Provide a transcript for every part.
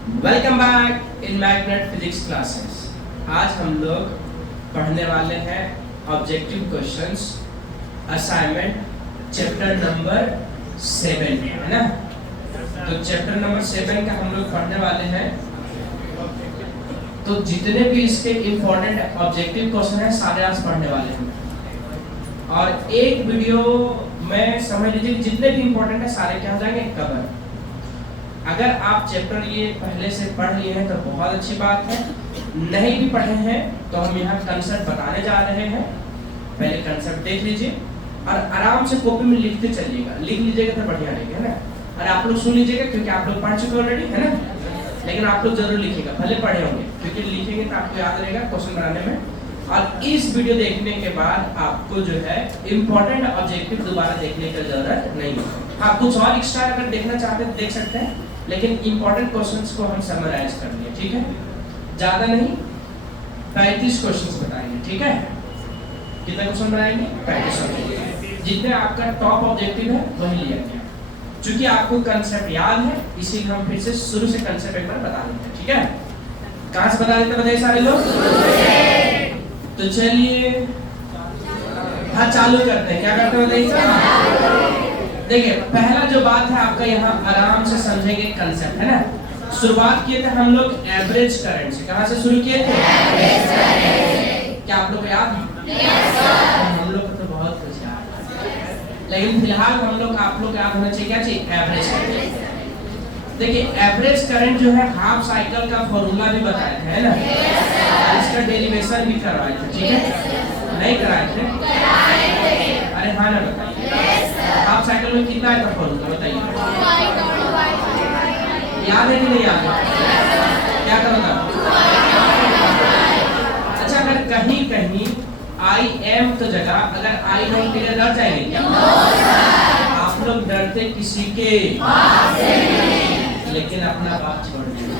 Welcome back in magnet physics classes. आज हम लोग पढ़ने वाले हैं objective questions assignment chapter number 7 है ना। तो चैप्टर नंबर 7 का हम लोग पढ़ने वाले हैं। तो जितने भी इसके इम्पोर्टेंट ऑब्जेक्टिव क्वेश्चन हैं सारे आज पढ़ने वाले हैं और एक वीडियो में समझ लीजिए जितने भी इम्पोर्टेंट है सारे क्या हो जाएंगे कवर। अगर आप चैप्टर ये पहले से पढ़ लिए हैं तो बहुत अच्छी बात है, नहीं भी पढ़े हैं तो हम यहाँ कंसेप्ट बताने जा रहे हैं। पहले कंसेप्ट देख लीजिए और आराम से कॉपी में लिखते चलिएगा, लिख लीजिएगा तो बढ़िया रहेगा है ना। और आप लोग सुन लीजिएगा क्योंकि आप लोग पढ़ चुके ऑलरेडी है ना, लेकिन आप लोग जरूर लिखिएगा, भले पढ़े होंगे क्योंकि लिखेंगे तो आपको याद रहेगा क्वेश्चन बनाने में। और इस वीडियो देखने के बाद आपको जो है इम्पोर्टेंट ऑब्जेक्टिव दोबारा देखने की जरूरत नहीं है। हाँ, कुछ और एक्स्ट्रा अगर देखना चाहते हैं देख सकते हैं, लेकिन इंपॉर्टेंट क्वेश्चंस को हम समराइज कर लिए, ठीक है। ज्यादा नहीं, 35 क्वेश्चंस बताएंगे, ठीक है। कितने क्वेश्चन बनाएंगे? 35। जितने आपका टॉप ऑब्जेक्टिव है वही लिया गया। चूंकि आपको कंसेप्ट याद है इसीलिए हम फिर से शुरू से कंसेप्ट एक बार बता देते हैं, ठीक है। कहां से बता देते हैं बताइए सारे लोग। तो चलिए हाँ चालू करते हैं। क्या करते हैं बताइए। देखिए पहला जो बात है आपका यहाँ आराम से समझेंगे कंसेप्ट है ना। शुरुआत किए थे हम लोग एवरेज करंट से। कहाँ से शुरू किए थे? क्या आप लोग को याद है? हम लोग को तो बहुत कुछ याद है, लेकिन फिलहाल हम लोग आप लोग याद होना चाहिए क्या चाहिए? Average current. देखिए एवरेज करंट जो है हाफ साइकिल का फॉर्मूला भी बताया था है ना, इसका डेरिवेशन भी करवाए थे, ठीक है। नहीं कराए थे? अरे हाँ ना बताइए। हाफ साइकिल में कितना है फॉर्मूला बताइए। याद है कि नहीं याद है? क्या करोगे? अच्छा अगर कहीं कहीं आई एम तो जगह अगर आई नॉट के लिए डर जाएंगे क्या? आप लोग डरते किसी के लेकिन अपना बात छोड़ दीजिए।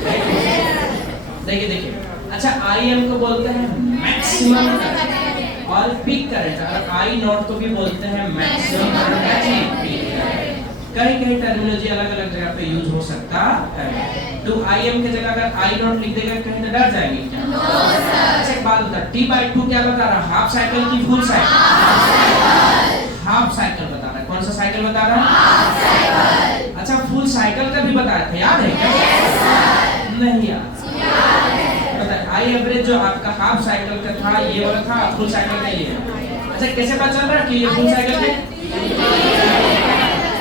देखिए देखिए अच्छा आई एम को बोलते हैं मैक्सिमम और पीक करंट। अगर आई नॉट को भी बोलते हैं मैक्सिमम करंट। कहीं कहीं टर्मिनोलॉजी अलग अलग जगह पे यूज हो सकता है। तो आई एम की जगह अगर आई नॉट लिख देगा कहीं तो डर जाएंगे क्या? अच्छा एक बात बता, T/2 क्या बता रहा है? हाफ साइकिल की फुल साइकिल? हाफ साइकिल बता रहा है। कौन सा साइकिल बता रहा है? Half cycle. अच्छा फुल साइकिल का भी बताया था, याद है क्या? नहीं याद। आई एवरेज जो आपका हाफ साइकिल का था ये वाला था, फुल साइकिल का ये है। अच्छा कैसे पता चल रहा है कि ये फुल साइकिल है?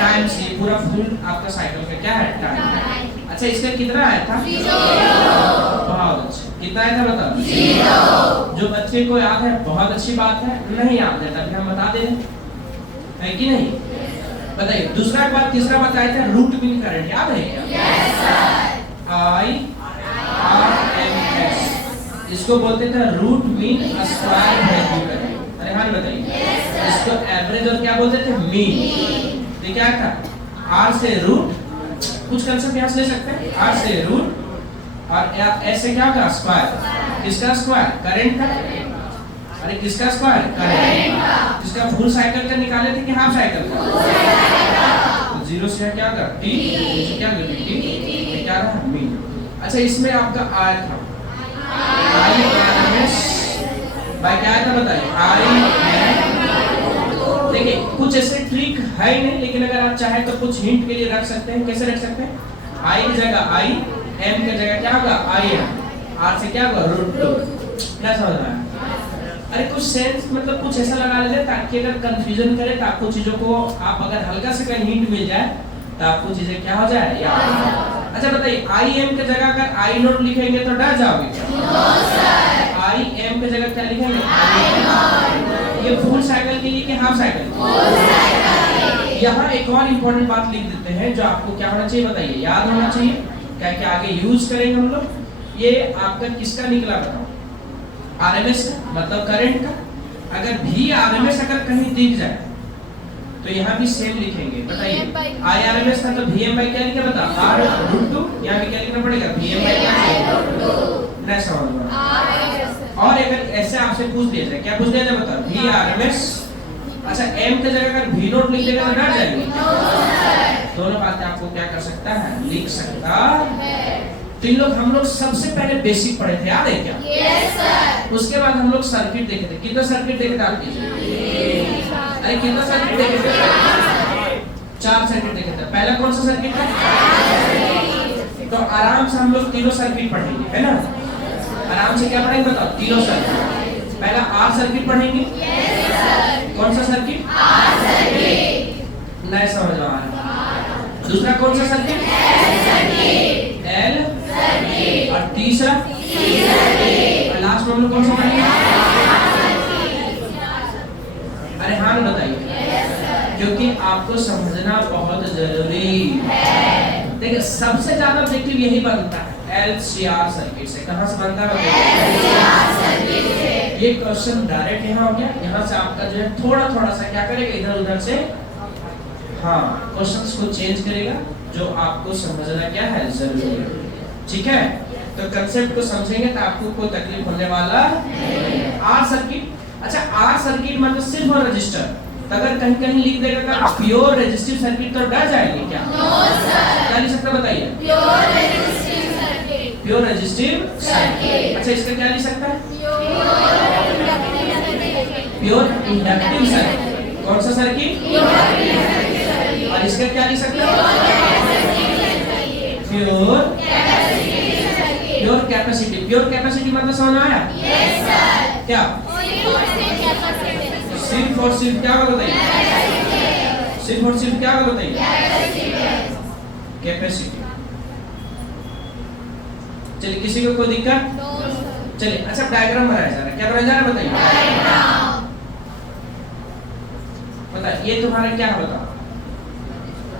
टाइम से पूरा फुल आपका साइकिल का क्या है? टाइम। अच्छा इसका कितना आया था? 0। बहुत अच्छा। कितना आया था बताओ? 0। जो बच्चे को याद है बहुत अच्छी बात है, नहीं याद है तभी हम बता दे है कि नहीं। बताइए दूसरा बात, तीसरा बात आया था रूट मीन करंट, याद है क्या? Yes sir. I R M S इसको बोलते थे root mean square value current. अरे हाँ बताइए। इसको एवरेज और क्या बोलते थे? मीन। ये क्या था? आर से रूट, कुछ कंसेप्ट यहाँ से ले सकते हैं। आर से रूट और एस से क्या होगा? स्क्वायर। किसका स्क्वायर? करंट का। अरे किसका स्क्वायर? करंट का। किसका? फुल साइकिल का निकाले थे कि हाफ साइकिल का? तो 0 से क्या होगा? टी। से क्या होगा? टी। क्या रहा? मीन। अच्छा इसमें आपका आर था आई एम एस बाय क्या था बताइए? आई। देखिए कुछ ऐसे ट्रिक है नहीं, लेकिन अगर आप चाहे तो कुछ हिंट के लिए रख सकते हैं। कैसे रख सकते हैं? आई की जगह आई, एम की जगह क्या होगा? आई एम, आर से क्या होगा? रूट 2। क्या समझ रहा है? अरे कुछ सेंस मतलब कुछ ऐसा लगा लेते ताकि अगर कंफ्यूजन करे तो आपको चीजों को आप अगर हल्का से कहीं हिंट मिल जाए तो आपको चीजें क्या हो जाए याद। अच्छा बताइए आई एम की जगह अगर आई नॉट लिखेंगे तो डर जाओगे क्या? आई एम की जगह क्या लिखेंगे? ये फुल साइकिल के लिए कि हाफ साइकिल? यहाँ एक और इम्पोर्टेंट बात लिख देते हैं जो आपको क्या होना चाहिए बताइए? याद होना चाहिए, क्या क्या आगे यूज करेंगे हम लोग। ये आपका किसका निकला बताओ? आरएमएस का, मतलब करंट का। अगर भी आरएमएस अगर कहीं दिख जाए तो यहाँ भी सेम लिखेंगे। बताइए आई आर एम एस था तो वी एम बाई क्या लिखा बता? R root 2। यहाँ भी क्या लिखना पड़ेगा? वी एम बाई क्या? नहीं समझ में। और अगर ऐसे आपसे पूछ लिया जाए, क्या पूछ लिया जाए बता? V R M S. अच्छा एम की जगह अगर वी नोट लिख देगा तो डर जाएंगे? दोनों बातें आपको क्या कर सकता है? लिख सकता है। तो इन लोग हम लोग सबसे पहले बेसिक पढ़े थे, याद है क्या? Yes sir. उसके बाद हम लोग सर्किट देखे थे। कितना सर्किट देखे थे आप कीजिए? अरे कितना सर्किट देखे थे? 4 सर्किट देखे थे। पहला कौन सा सर्किट था? तो आराम से हम लोग तीनों सर्किट पढ़ेंगे, है ना? आराम से क्या पढ़ेंगे बताओ? तीनों सर्किट। पहला आर सर्किट पढ़ेंगे। Yes sir. कौन सा सर्किट? R circuit. नहीं समझ में आ रहा। दूसरा कौन सा circuit? L circuit. L circuit. और तीसरा? C circuit. और लास्ट में हम लोग कौन सा पढ़ेंगे? अरे हाँ बताइए, क्योंकि आपको समझना बहुत जरूरी है। देखिए सबसे ज्यादा ऑब्जेक्टिव यही बनता है एलसीआर सर्किट से। कहाँ से बनता है? एलसीआर सर्किट से। ये क्वेश्चन डायरेक्ट यहाँ हो गया। यहाँ से आपका जो है थोड़ा थोड़ा सा क्या करेगा, इधर उधर से हाँ क्वेश्चंस को चेंज करेगा, जो आपको समझना क्या है जरूरी है। ठीक है, तो कंसेप्ट को समझेंगे तो आपको कोई तकलीफ होने वाला नहीं। आर सर्किट, अच्छा आर सर्किट मतलब सिर्फ और रजिस्टर। तो अगर कहीं कहीं लिख देगा का प्योर रेजिस्टिव सर्किट तो डर जाएंगे क्या? No sir. क्या लिख सकता बताइए? Pure resistive circuit. Pure resistive circuit. अच्छा इसका क्या लिख सकता है? Pure pure inductive circuit. कौन सा सर्किट? और इसका क्या लिख सकते हैं? Pure capacity. प्योर कैपेसिटी मतलब समझ में आया? Yes sir. क्या सिर्फ और सिर्फ क्या होगा बताइए? सिर्फ और सिर्फ क्या होगा बताइए? कैपेसिटी। चलिए किसी को कोई दिक्कत? चलिए अच्छा डायग्राम बनाया जा रहा है। क्या बनाया जा रहा है बताइए? बताइए ये तुम्हारा क्या है बताओ?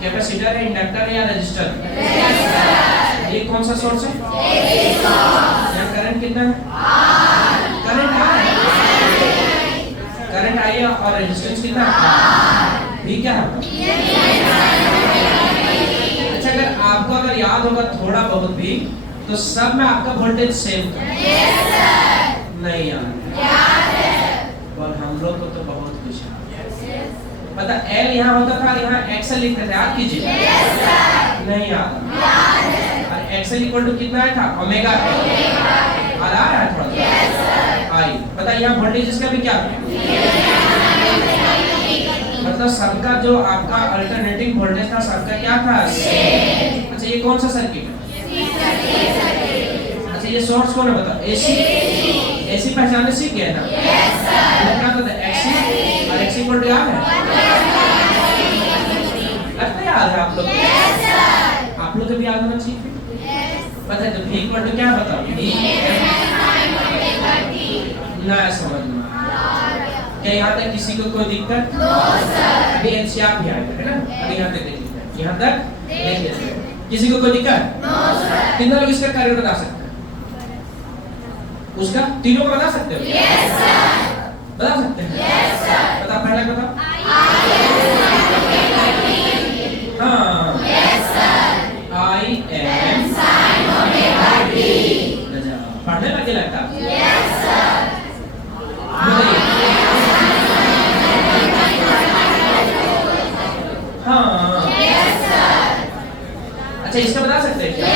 कैपेसिटर है, इंडक्टर है या रेजिस्टर? ये कौन सा सोर्स है? यहाँ करंट कितना है? करंट है, करंट आई है और रेजिस्टेंस कितना है? भी क्या है? अच्छा अगर आपको अगर याद होगा थोड़ा बहुत भी तो सब में आपका वोल्टेज सेम था। नहीं यार और हम लोग को तो बहुत कुछ है पता। L यहाँ होता था, यहाँ XL लिखते थे, याद कीजिए। नहीं याद और XL इक्वल टू कितना आया था? ओमेगा। और आ रहा है थोड़ा आई पता। यहाँ वोल्टेज इसका भी क्या है? मतलब सबका जो आपका अल्टरनेटिंग वोल्टेज था सबका क्या था? अच्छा ये कौन सा सर्किट है? अच्छा ये सोर्स कौन है बताओ? एसी। एसी पहचानने सीख गए ना? क्या होता है? एक्सी और एक्सी इक्वल टू याद है? लगता है याद है आप लोग? आप लोग को भी याद होना चाहिए। पता है तो V इक्वल टू क्या बताओ? ना समझ में क्या यहाँ तक किसी को कोई दिक्कत? अभी एनसीआर भी आएगा है ना? अभी यहाँ तक देखिए, यहाँ तक देखिए किसी को कोई दिक्कत? कितना लोग इसका कार्य बता सकते हैं? उसका तीनों को बता सकते हो? बता सकते हैं? बता पहला बताओ। हाँ आई एम पढ़ने लगे लगता है। हाँ अच्छा इसका बता सकते हैं क्या?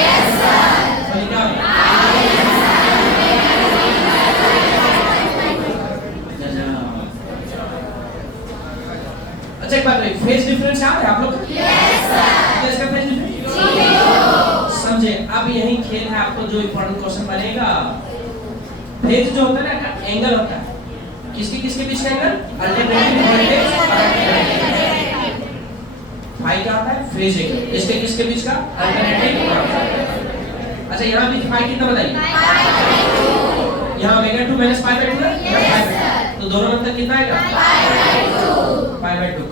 अच्छा एक बात है, फेज डिफरेंस याद है आप लोग? इसका फेज डिफरेंस समझे। अब यही खेल है, आपको जो इंपॉर्टेंट क्वेश्चन बनेगा। फेज जो होता है ना एंगल होता है, किसके किसके बीच का एंगल? Alternating voltage. फाई क्या होता है? Phase angle. इसके किसके बीच का? अल्टरनेटिंग। अच्छा यहाँ भी फाई कितना बताइए? यहाँ ओमेगा 2 माइनस पाई बाय 2 है, तो दोनों में अंतर कितना आएगा? पाई बाय 2 का।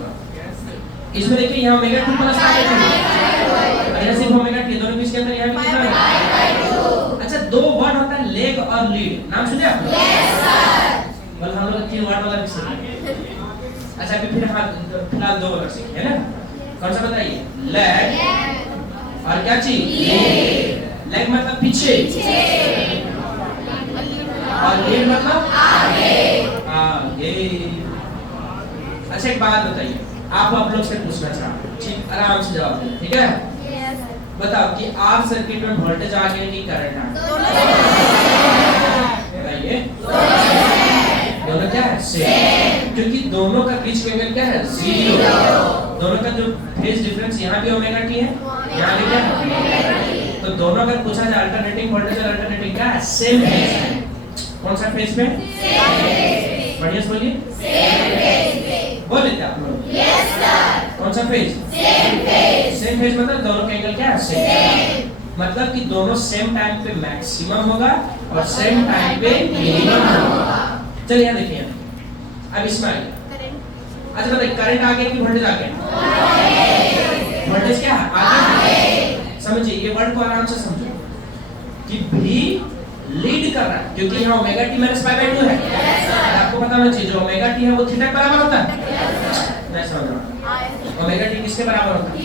इसमें देखिए यहाँ ओमेगा 2 प्लस पाई बाय 2 और यहाँ सिर्फ ओमेगा t, दोनों बीच के अंदर यहाँ भी कितना है? अच्छा दो वर्ड होता है लेग और लीड, नाम सुने आपने? बल हम लोग 3 वर्ड वाला भी सीखे। अच्छा अभी फिर फिलहाल 2 वर्ड सीखे है ना? कौन सा बताइए? लेग और क्या चीज? लेग मतलब पीछे और लीड मतलब आगे। अच्छा एक बात बताइए, आप लोग से पूछना चाहते हैं, ठीक आराम से जवाब दें, ठीक है? बताओ कि आर सर्किट में वोल्टेज आ गया कि करंट आ गया? बताइए। दोनों क्या है? सेम। क्योंकि दोनों का बीच में एंगल क्या है? 0। दोनों का जो फेज डिफरेंस यहाँ भी ओमेगा टी है, यहाँ भी क्या है? तो दोनों अगर पूछा जाए अल्टरनेटिंग वोल्टेज और अल्टरनेटिंग क्या है? सेम फेज है। कौन सा फेज में? बढ़िया से बोलिए। बोल लेते आप लोग? Yes sir. कौन सा फेज? सेम फेज मतलब दोनों का एंगल क्या है? सेम। मतलब कि दोनों सेम टाइम पे मैक्सिमम होगा और सेम टाइम पे मिनिमम होगा। चलिए यहाँ देखिए, अब इसमें आइए। अच्छा बताइए, करंट आ गया कि वोल्टेज आ गया? वोल्टेज क्या है? आगे। समझिए, ये वर्ड को आराम से समझो कि भी लीड कर रहा है, क्योंकि यहाँ omega T minus pi by 2 है। आपको पता होना चाहिए जो ओमेगा टी है वो थीटा के बराबर होता है। नहीं समझ रहा? ओमेगा टी किसके बराबर होता है?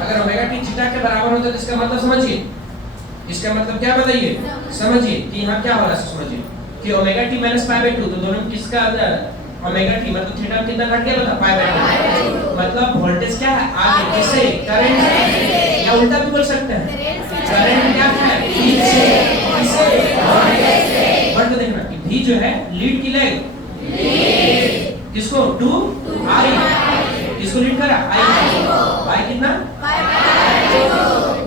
अगर ओमेगा टी थीटा के बराबर होता है तो इसका मतलब समझिए, इसका मतलब क्या बताइए? समझिए कि यहाँ क्या हो रहा है, समझिए कि omega T minus pi by 2, तो दोनों में किसका ओमेगा टी मतलब थीटा कितना घट गया बता? पाई बाय 2। मतलब वोल्टेज क्या है? आगे। किससे? करंट। या उल्टा भी बोल सकते हैं, करंट क्या है? पीछे। किससे? वोल्टेज से। वर्ड को देखना कि भी जो है लीड की लेग किसको? टू आई। किसको लीड करा? आई को। आई कितना?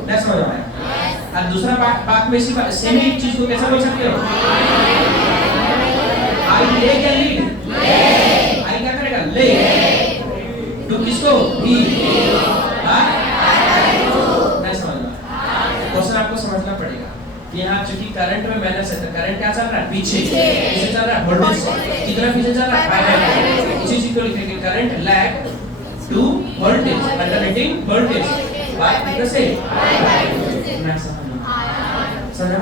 नहीं समझ आया? अब दूसरा बात में इसी सेम ही चीज को कैसे बोल सकते हो? आई ले क्या? लीड। आई क्या करेगा? ले। टू किसको? भी। नहीं समझ रहा? क्वेश्चन आपको समझना पड़ेगा कि यहाँ चूंकि करंट में माइनस है तो करंट क्या चल रहा है? पीछे। किसे चल रहा है? वोल्टेज से। कितना पीछे चल रहा है? Pi by 2। इसी चीज को लिखेंगे, current lag to voltage, alternating voltage by कितना से? पाई बाय 2 से। नहीं समझा?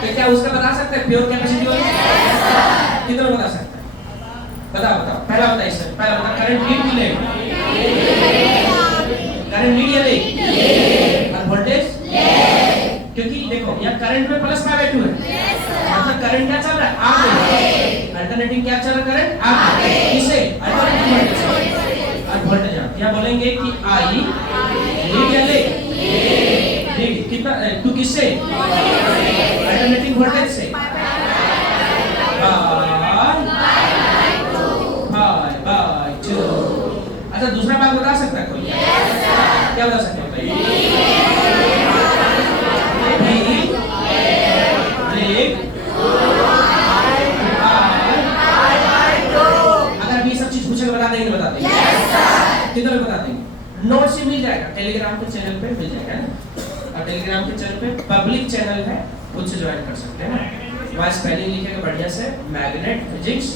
तो क्या उसका बता सकते हैं प्योर कैपेसिटी वाला? कितना बता सकते हैं? बताओ। पहला बताइए सर। पहला बता, करंट लीड की लेग? करंट लीड या लेग? और वोल्टेज? क्योंकि देखो यहाँ करंट में प्लस पाई बाय 2 है, मतलब करंट क्या चल रहा है? आगे। अल्टरनेटिंग क्या चल रहा है? करंट आगे। किसे? Alternating voltage. और वोल्टेज यहाँ बोलेंगे कि आई लीड या लेग? लीड। कितना? टू किससे? अल्टरनेटिंग वोल्टेज से। बाय 2। अच्छा दूसरा बात बता सकता है कोई? क्या बता सकते हैं? अगर अभी सब चीज पूछेगा बता देंगे? बता देंगे। किधर बता देंगे? नोट से मिल जाएगा, टेलीग्राम के चैनल पे मिल जाएगा ना। और टेलीग्राम के चैनल पे पब्लिक चैनल है, उससे ज्वाइन कर सकते हैं ना। वहाँ स्पेलिंग लिखेगा बढ़िया से, मैग्नेट फिजिक्स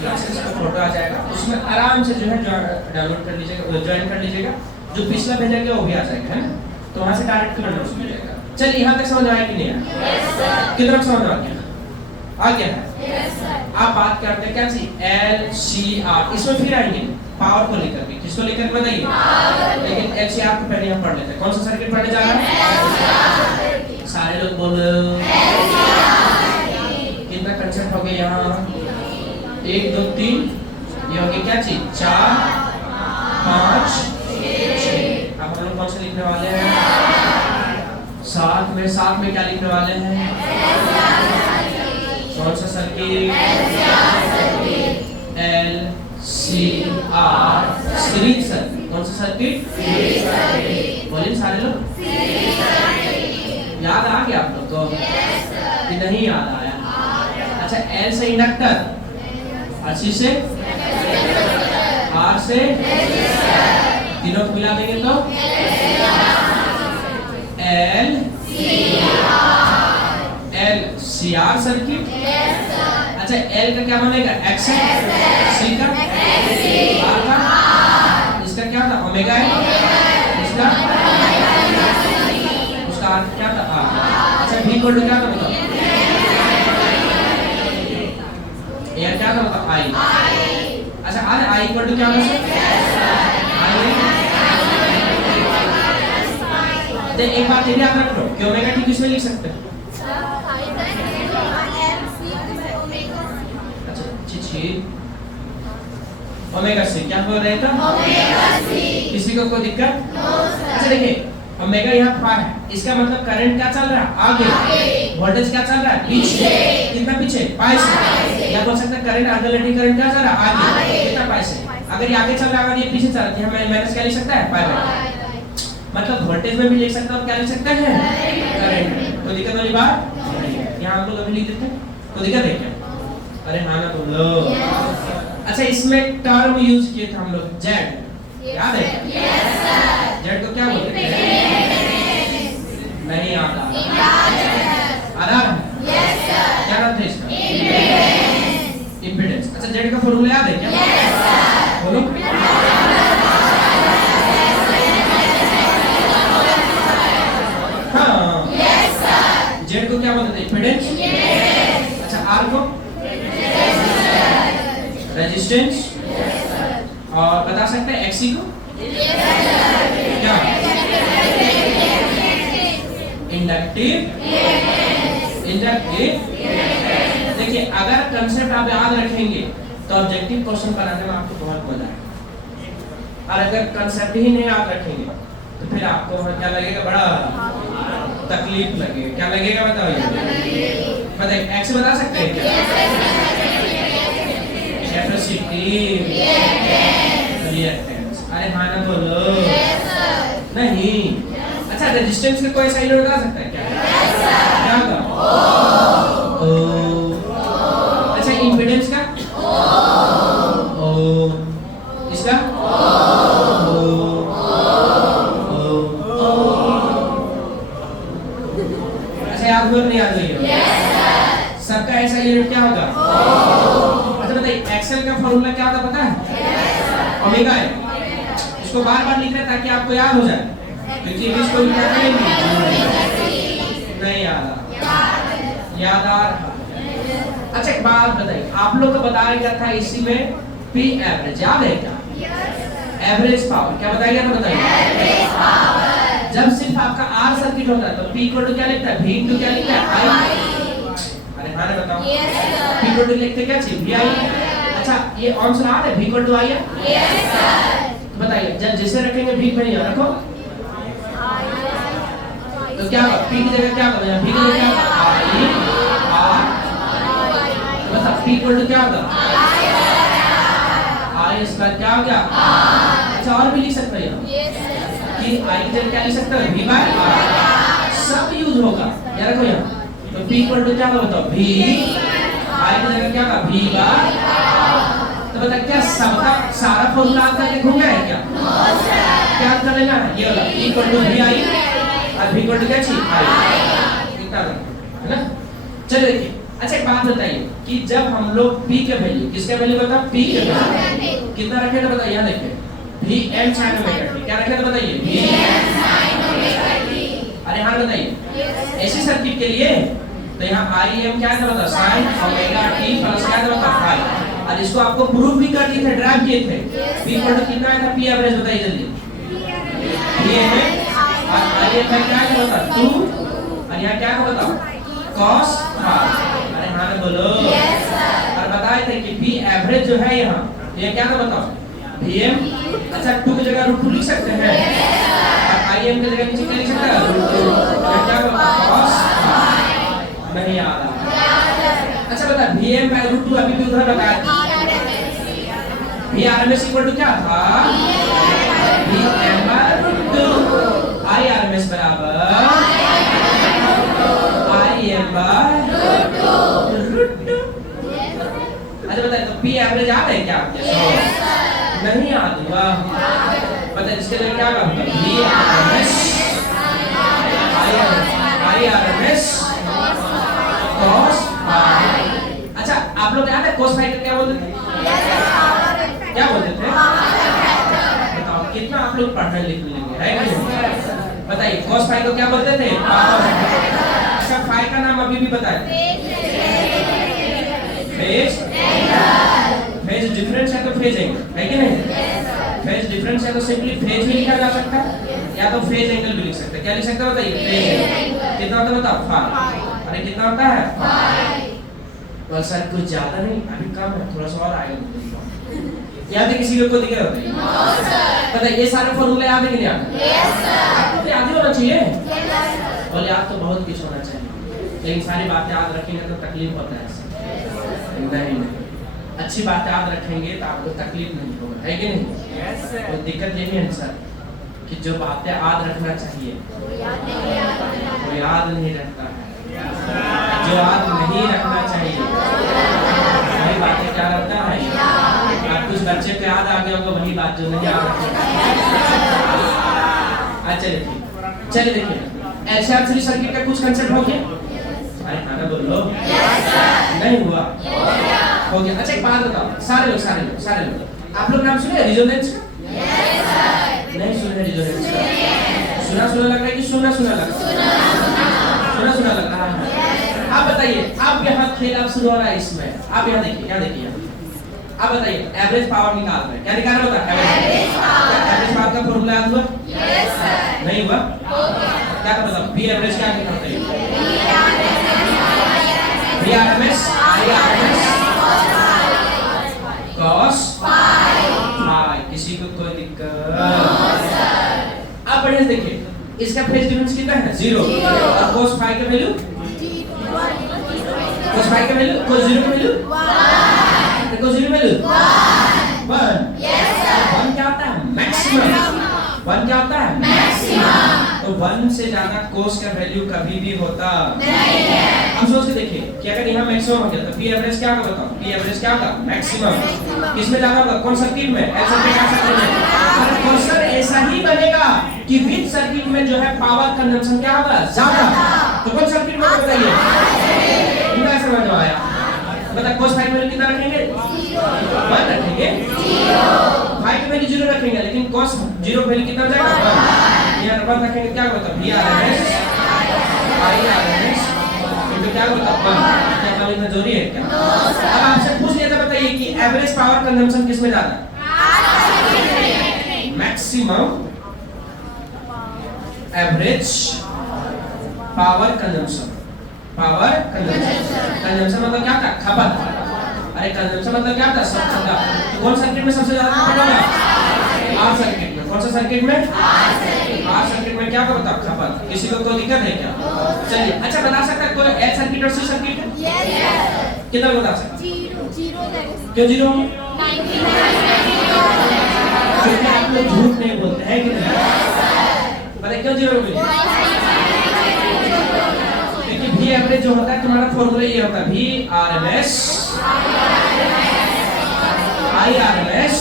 क्लासेस का फोटो आ जाएगा, उसमें आराम से जो है डाउनलोड कर लीजिएगा, ज्वाइन कर लीजिएगा। जो पिछला भेजेंगे वो भी आ जाएगा, है ना। तो वहाँ से डायरेक्ट नोट्स मिल जाएगा। चलिए यहाँ तक समझ आया कि नहीं आया? कितना समझ आ गया? आ गया है? आप बात करते हैं क्या चीज? LCR। इसमें फिर आएंगे पावर को लेकर के। किसको लेकर बताइए? लेकिन LCR को पहले हम पढ़ लेते हैं। कौन सा सर्किट पढ़ने जा रहा है? सारे लोग बोलो। कितना कंसेप्ट हो गया यहाँ? 1 2 3, ये हो गया क्या चीज? 4 5 6। अब हम लोग कौन सा लिखने वाले हैं? साथ में क्या लिखने वाले हैं? कौन सा सर्किट? LCR, series circuit. कौन सा सर्किट? बोलिए सारे लोग। याद आ गया आप लोग को कि नहीं याद आया? अच्छा, L से इंडक्टर, और C से, R से, तीनों को मिला देंगे तो LCR सर्किट। अच्छा, L का क्या बनेगा? एक्सेस। C का? R का? इसका क्या था? ओमेगा है। इसका? उसका R क्या था? R। अच्छा, V को क्या था बताओ? ये क्या था बताओ? I। अच्छा, आज I को क्या होगा सर? एक बात ये याद रख लो कि ओमेगा टी किसमें लिख सकते हैं? अच्छा ओमेगा सी क्या हो रहा था? किसी को कोई दिक्कत? अच्छा देखिए, ओमेगा यहाँ फाइव है, इसका मतलब करंट क्या चल रहा है? आगे। वोल्टेज क्या चल रहा है? पीछे। कितना पीछे? पाई से। या बोल सकते हैं करंट अल्टरनेटिंग करंट क्या चल रहा है? आगे। कितना पाई से? अगर ये आगे चल रहा है, अगर ये पीछे चल रहा है, हमें माइनस क्या लिख सकता है? Pi by. मतलब वोल्टेज में भी लिख सकते हैं और क्या लिख सकते हैं? करंट। तो दिक्कत वाली बात यहाँ हम लोग अभी लिख देते हैं, तो दिक्कत है क्या? अरे हाँ ना बोलो। अच्छा, इसमें टर्म यूज किए थे हम लोग जेड, याद है? जेड को क्या बोलते हैं? नहीं याद आ रहा है? क्या नाम था इसका? इम्पीडेंस। अच्छा, जेड का फॉर्मूला याद है क्या? बोलो। हाँ, जेड को क्या बोलते थे? इम्पीडेंस। अच्छा, आर को रेजिस्टेंस। और बता सकते हैं एक्सी को क्या? इंडक्टिव। देखिए, अगर कंसेप्ट आप याद रखेंगे तो ऑब्जेक्टिव क्वेश्चन बनाने में आपको बहुत मजा आएगा, और अगर कंसेप्ट ही नहीं याद रखेंगे तो फिर आपको क्या लगेगा? बड़ा तकलीफ लगेगा। क्या लगेगा बताओ? बताइए, एक्स बता सकते हैं क्या? Capacitive, reactance. अरे हाँ ना बोलो। नहीं। अच्छा, रेजिस्टेंस का कोई साइन बता सकता है क्या? क्या होगा? ओ। अच्छा, इम्पीडेंस का? ओ। इसका? ओ। अच्छा, याद हुआ नहीं याद हुई? सबका ऐसा यूनिट क्या होगा? अच्छा बताइए, एक्सेल का फॉर्मूला क्या होता पता है? ओमेगा है। इसको बार बार लिख रहे ताकि आपको याद हो जाए, क्योंकि इसको नहीं याद आ रहा। अच्छा, एक बात बताइए, आप लोग को बताया गया था इसी में पी एवरेज, याद है क्या? एवरेज पावर क्या बताया गया था? बताइए। जब सिर्फ आपका आर सर्किट होता है तो पी इक्वल टू क्या लिखता है? भी इनटू क्या लिखता है? आई। अरे हाँ बताओ, भी इक्वल टू लिखते क्या चीज? भी आई। अच्छा, ये ऑन सुना है? भी इक्वल टू आई है? तो बताइए, जब जैसे रखेंगे भी पे नहीं रखो तो क्या होगा? पी की जगह क्या होगा? भी की जगह क्या होगा? I R. मतलब पी इक्वल टू क्या होगा? आई स्क्वायर क्या हो गया? अच्छा, और भी लिख सकते हैं कि आई की जगह क्या लिख सकते हैं? भी बाय आर। सब यूज होगा, याद रखो यहाँ। तो पी इक्वल टू क्या होगा बताओ? भी। आई की जगह क्या होगा? भी बाय। तो बता, क्या सबका सारा फॉर्मूला आपका घूम गया है क्या? क्या कर लेना है? ये वाला पी इक्वल टू भी आई और भी इक्वल टू क्या चीज? आई। इतना है ना? चलो देखिए, अच्छा एक बात बताइए कि जब हम लोग P के वैल्यू, किसके वैल्यू बताओ? P के वैल्यू कितना रखे थे बताइए? यहाँ देखिए, Vm sin ओमेगा t क्या रखे थे बताइए? Vm sin omega t। अरे हाँ बताइए, ऐसी सर्किट के लिए तो यहाँ Im क्या था बताओ? sin ओमेगा t प्लस क्या था बताओ? फाई। और इसको आपको प्रूफ भी कर दिए थे, ड्राइव किए थे। P इक्वल टू कितना आया था? P एवरेज बताइए जल्दी। Vm और Im क्या था बताओ? 2 और यहाँ क्या था बताओ? cos phi. अरे हाँ ना बोलो। और बताए थे कि P एवरेज जो है यहाँ, ये क्या था बताओ? Vm। अच्छा, 2 की जगह √2 लिख सकते हैं और Im की जगह नीचे क्या लिख सकते हैं? √2। ये क्या होगा? cos phi. नहीं याद आ रहा। अच्छा बता, Vm बाय √2 अभी भी उधर बताया था। Vrms इक्वल टू क्या था? Vm by √2। Irms बराबर Im बाय √2। अच्छा बताइए, तो P एवरेज याद है क्या आपके? नहीं याद हुआ? बताइए, इसके लिए क्या करना? Vrms Irms cos phi. अच्छा, आप लोग याद है cos फाई को क्या बोलते थे? क्या बोलते थे? बताओ, कितना आप लोग पढ़ने लिखने लगे है कि नहीं? बताइए, cos फाई को क्या बोलते थे? अच्छा, फाई का नाम अभी भी बताएं। फेज फेज डिफरेंस है तो फेज एंगल है कि नहीं? फेज डिफरेंस है तो सिंपली फेज भी लिखा जा सकता है या तो फेज एंगल भी लिख सकते हैं। क्या लिख सकते हैं बताइए? Phase angle. कितना होता है बताओ? फाई। अरे कितना होता है? फाई। बस सर कुछ ज्यादा नहीं, अभी कम है, थोड़ा सा और आएगा। याद है किसी को दिख रहा होता है? बताइए, ये सारे फॉर्मूले याद है कि नहीं याद? याद ही होना चाहिए। और याद तो बहुत कुछ होना चाहिए, लेकिन सारी बातें याद रखेंगे तो तकलीफ होता है ऐसे। नहीं, अच्छी बात याद रखेंगे तो आपको तकलीफ नहीं होगा, है कि नहीं? तो दिक्कत यही है सर कि जो बातें याद रखना चाहिए वो याद नहीं रहता है, जो याद नहीं रखना चाहिए वही बातें क्या रहता है। और कुछ बच्चे को याद आ गया होगा वही बात जो नहीं याद रखेगा। चलिए देखिए एचआरसी सर्किट का कुछ कंसेप्ट हो गया। अरे खाना बोलो नहीं हुआ हो गया। अच्छा एक बात बताओ, सारे लोग आप लोग नाम सुने रिजोनेंस का? नहीं सुने रिजोनेंस का? सुना लग रहा है कि सुना लग रहा है। आप बताइए, आप यहाँ खेल आप शुरू हो रहा है इसमें, आप यहाँ देखिए आप बताइए एवरेज पावर निकाल रहे हैं, क्या निकाल रहे होता है? एवरेज पावर का फॉर्मूला याद हुआ? नहीं हुआ? क्या मतलब बी एवरेज क्या निकालते हैं? V RMS cos phi. किसी को कोई दिक्कत? आप बढ़िया से देखिए, इसका फेज डिफरेंस कितना है? 0। और cos फाई का वैल्यू cos 0 का वैल्यू 1। Yes sir. 1 क्या होता है? मैक्सिमम। 1 क्या होता है? मैक्सिमम। तो 1 से ज्यादा cos का वैल्यू कभी भी होता नहीं है। अब सोच के देखिए कि अगर यहाँ मैक्सिमम हो गया तो पी एवरेज क्या होगा? बताओ, पी एवरेज क्या होगा? मैक्सिमम। किसमें ज्यादा होगा? कौन सर्किट में? एल सर्किट का सर्किट में। और क्वेश्चन ऐसा ही बनेगा कि विद सर्किट में जो है पावर कंजम्पशन क्या होगा? ज्यादा। तो कौन सर्किट में बताइए? पूरा समझ में आया? बता cos फाई वैल्यू कितना रखेंगे? 1 रखेंगे। 5 की वैल्यू 0 रखेंगे, लेकिन cos 0 वैल्यू कितना हो जाएगा? 1। यहाँ 1 रखेंगे क्या होगा? बी आरएमएस आई आरएमएस इनमें क्या होगा? 1। क्या वाली में जोड़ी है क्या? अब आपसे पूछ लिया था, बताइए कि एवरेज पावर कंजम्पशन किसमें ज्यादा? Maximum average power consumption. Consumption मतलब क्या था? खपत। अरे कंजम्पशन मतलब क्या था? खपत। तो कौन सर्किट में सबसे ज्यादा खपत होगा? आर सर्किट में। कौन सा सर्किट में? आर सर्किट में क्या होता है? खपत। किसी को कोई दिक्कत है क्या? चलिए अच्छा बता सकता है कोई एल सर्किट और सी सर्किट? कितना बता सकता? 0 क्यों 0? क्योंकि आप लोग झूठ नहीं बोलते हैं कि नहीं? बताइए क्यों 0 बोले? क्योंकि भी एवरेज जो होता है तुम्हारा फॉर्मूला ये होता है भी आरएमएस आई आरएमएस।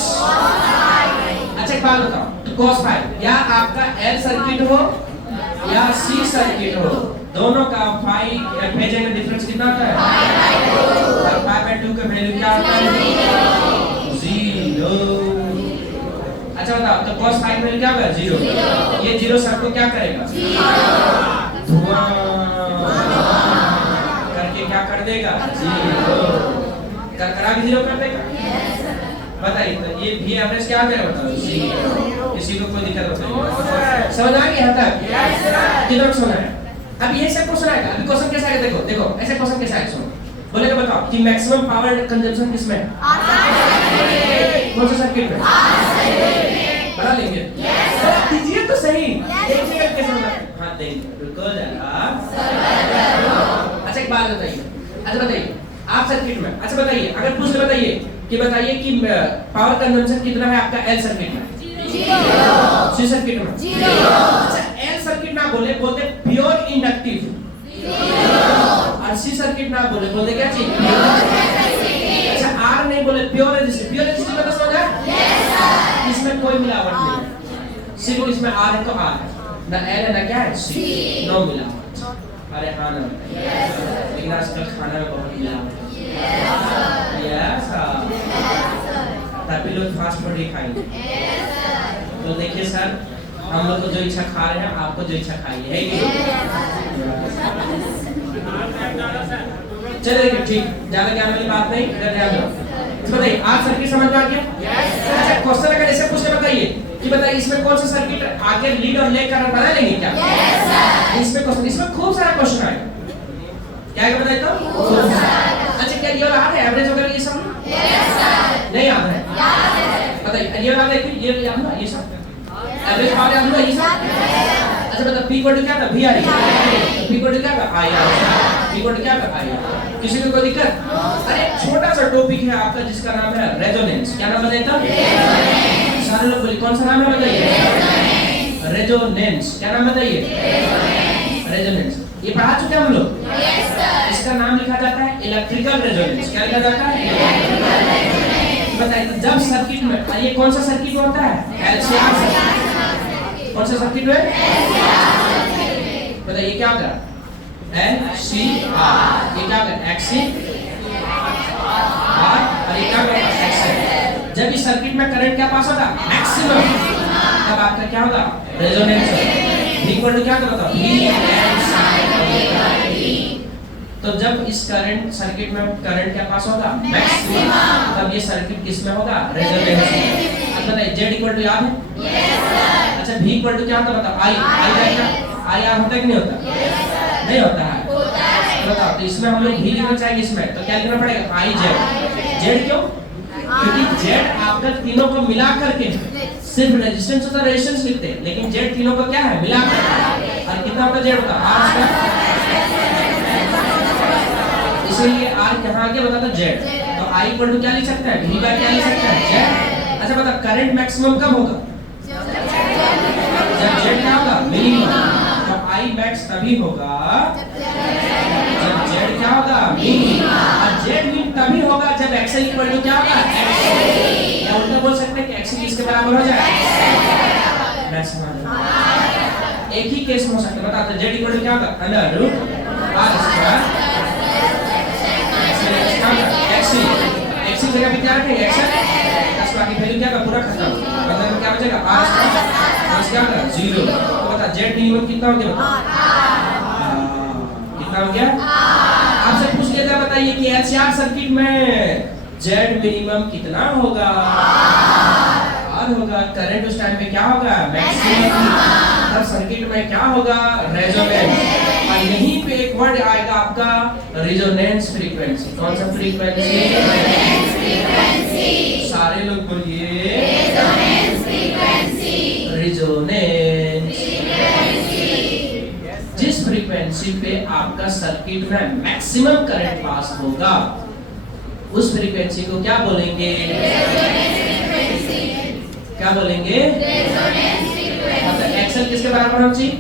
अच्छा एक बात बताओ, तो cos फाई या आपका एल सर्किट हो या सी सर्किट हो, दोनों का फाई फेज एंगल डिफरेंस कितना होता है? 5/2 का वैल्यू क्या होता है? 0। अच्छा बताओ, तो cos फाई वैल्यू क्या होगा? 0। ये 0 सबको क्या करेगा? धुआं करके क्या कर देगा? 0 करा के 0 कर देगा। बताइए तो ये भी एवरेज क्या आ जाएगा? बताओ 0। किसी को कोई दिक्कत बताइए? समझ आ गया तक? किधर सुना है? अब ये सब क्वेश्चन आएगा। अभी क्वेश्चन कैसा आएगा देखो ऐसे क्वेश्चन कैसा आएगा? सुनो बोलेगा बताओ कि मैक्सिमम पावर कंजम्पशन किसमें है? कौन सा सर्किट में? बता लेंगे? दीजिए तो सही। देखिए कैसे होगा। हाँ देंगे, रुको जरा। अच्छा एक बात बताइए, आप सर्किट में, अच्छा बताइए अगर पूछ ले बताइए कि पावर कंजम्पशन कितना है आपका एल सर्किट में? 0। सी सर्किट में? 0। अच्छा एल सर्किट ना बोलते प्योर इंडक्टिव। 0। और सी सर्किट ना बोलते क्या चीज? अच्छा आर नहीं बोले प्योर रेजिस्टिव। प्योर रेजिस्टिव मतलब समझा? Yes sir. इसमें कोई मिलावट नहीं, सिर्फ इसमें आर है तो आर है, ना एल है ना क्या है? सी। नो मिलावट। अरे हाँ ना बताइए, लेकिन आजकल खाना में बहुत मिलावट है। यस तभी लोग फास्ट फूड ही खाएंगे। तो देखिए सर, हम लोग को जो इच्छा खा रहे हैं, आपको जो इच्छा खाइए, है कि? चलिए देखिए ठीक, ज्यादा ज्ञान वाली बात नहीं, इधर ध्यान दो। बताइए आज सर्किट समझ में आ गया? अच्छा क्वेश्चन अगर ऐसे पूछे बताइए कि इसमें कौन सा सर्किट आगे लीड और लेग करंट बना लेंगे क्या? इसमें क्वेश्चन, इसमें खूब सारा क्वेश्चन आएगा। क्या है बताइए तो? अच्छा क्या ये याद है एवरेज वगैरह ये सब? नहीं याद है? बताइए ये याद है कि ये याद है ये सब? एवरेज पावर याद है ये सब? अच्छा B इक्वल टू क्या था? V I. B equal to क्या था? I I. B equal to क्या था? I आई। किसी को कोई दिक्कत? अरे छोटा सा टॉपिक है आपका जिसका नाम है रेजोनेंस। क्या नाम बताइए तो? सारे लोग बोलिए कौन सा नाम है बताइए? रेजोनेंस। क्या नाम बताइए? रेजोनेंस। ये पढ़ा चुके हम लोग? इसका नाम लिखा जाता है इलेक्ट्रिकल रेजोनेंस। क्या लिखा जाता है? बताइए जब सर्किट में, ये कौन सा सर्किट होता है? LCR circuit. कौन सा सर्किट है? बताइए क्या होगा? LCR। ये क्या होगा? XC और ये क्या होगा? XL। जब इस सर्किट में करंट क्या पास होगा? मैक्सिमम। तब आपका क्या होगा? रेजोनेंस। इक्वल टू क्या होगा? तो जब इस करंट सर्किट में करंट क्या पास होगा? मैक्सिमम। तब ये सर्किट किस में होगा? रेजोनेंस। अब बताइए Z इक्वल टू याद है? अच्छा V इक्वल टू क्या होता है बताओ? I जाएगा। I R होता है कि नहीं होता? नहीं होता है। बताओ तो इसमें हम लोग V लिखना चाहेंगे इसमें तो क्या लिखना पड़ेगा? I Z क्यों? क्योंकि Z आपका तीनों को मिला करके सिर्फ रेजिस्टेंस होता है, रेजिस्टेंस लिखते हैं, लेकिन Z तीनों को क्या है? मिला कर। और कितना होता है Z होता? R square. इसलिए R कहाँ आगे बता दो? Z। तो I इक्वल टू क्या लिख सकता है? V का क्या लिख सकता है? Z। अच्छा बता करंट मैक्सिमम कब होगा? जब Z क्या होगा? मिनिमम। तो I मैक्स तभी होगा जब Z क्या होगा? मिनिमम। और Z मिन तभी होगा जब XL इक्वल टू क्या होगा? XC। या उल्टा बोल सकते हैं कि XC किसके बराबर हो जाए? मैक्सिमम। एक ही केस में हो सकता है। बता तो Z इक्वल टू क्या होगा? Under root R square XC जगह पे क्या रखेंगे? XL। इसका बाकी वैल्यू क्या होगा? पूरा खत्म। मतलब में क्या बचेगा? R स्क्वायर क्या होगा? 0। तो बता Z मिनिमम कितना हो गया? कितना हो गया? आपसे पूछ लेता है बताइए कि LCR सर्किट में Z मिनिमम कितना होगा? R होगा। करंट उस टाइम पे क्या होगा? मैक्सिमम। तब सर्किट में क्या होगा? रेजोनेंस। और यहीं पे एक वर्ड आएगा आपका रेजोनेंस फ्रीक्वेंसी। कौन सा फ्रीक्वेंसी? Resonance frequency. सारे लोग बोलिए रेजोनेंस फ्रीक्वेंसी। Resonance frequency. जिस फ्रीक्वेंसी पे आपका सर्किट में मैक्सिमम करंट पास होगा उस फ्रीक्वेंसी को क्या बोलेंगे? Resonance frequency. क्या बोलेंगे? Resonance frequency. एक्सेल किसके बराबर होना चाहिए?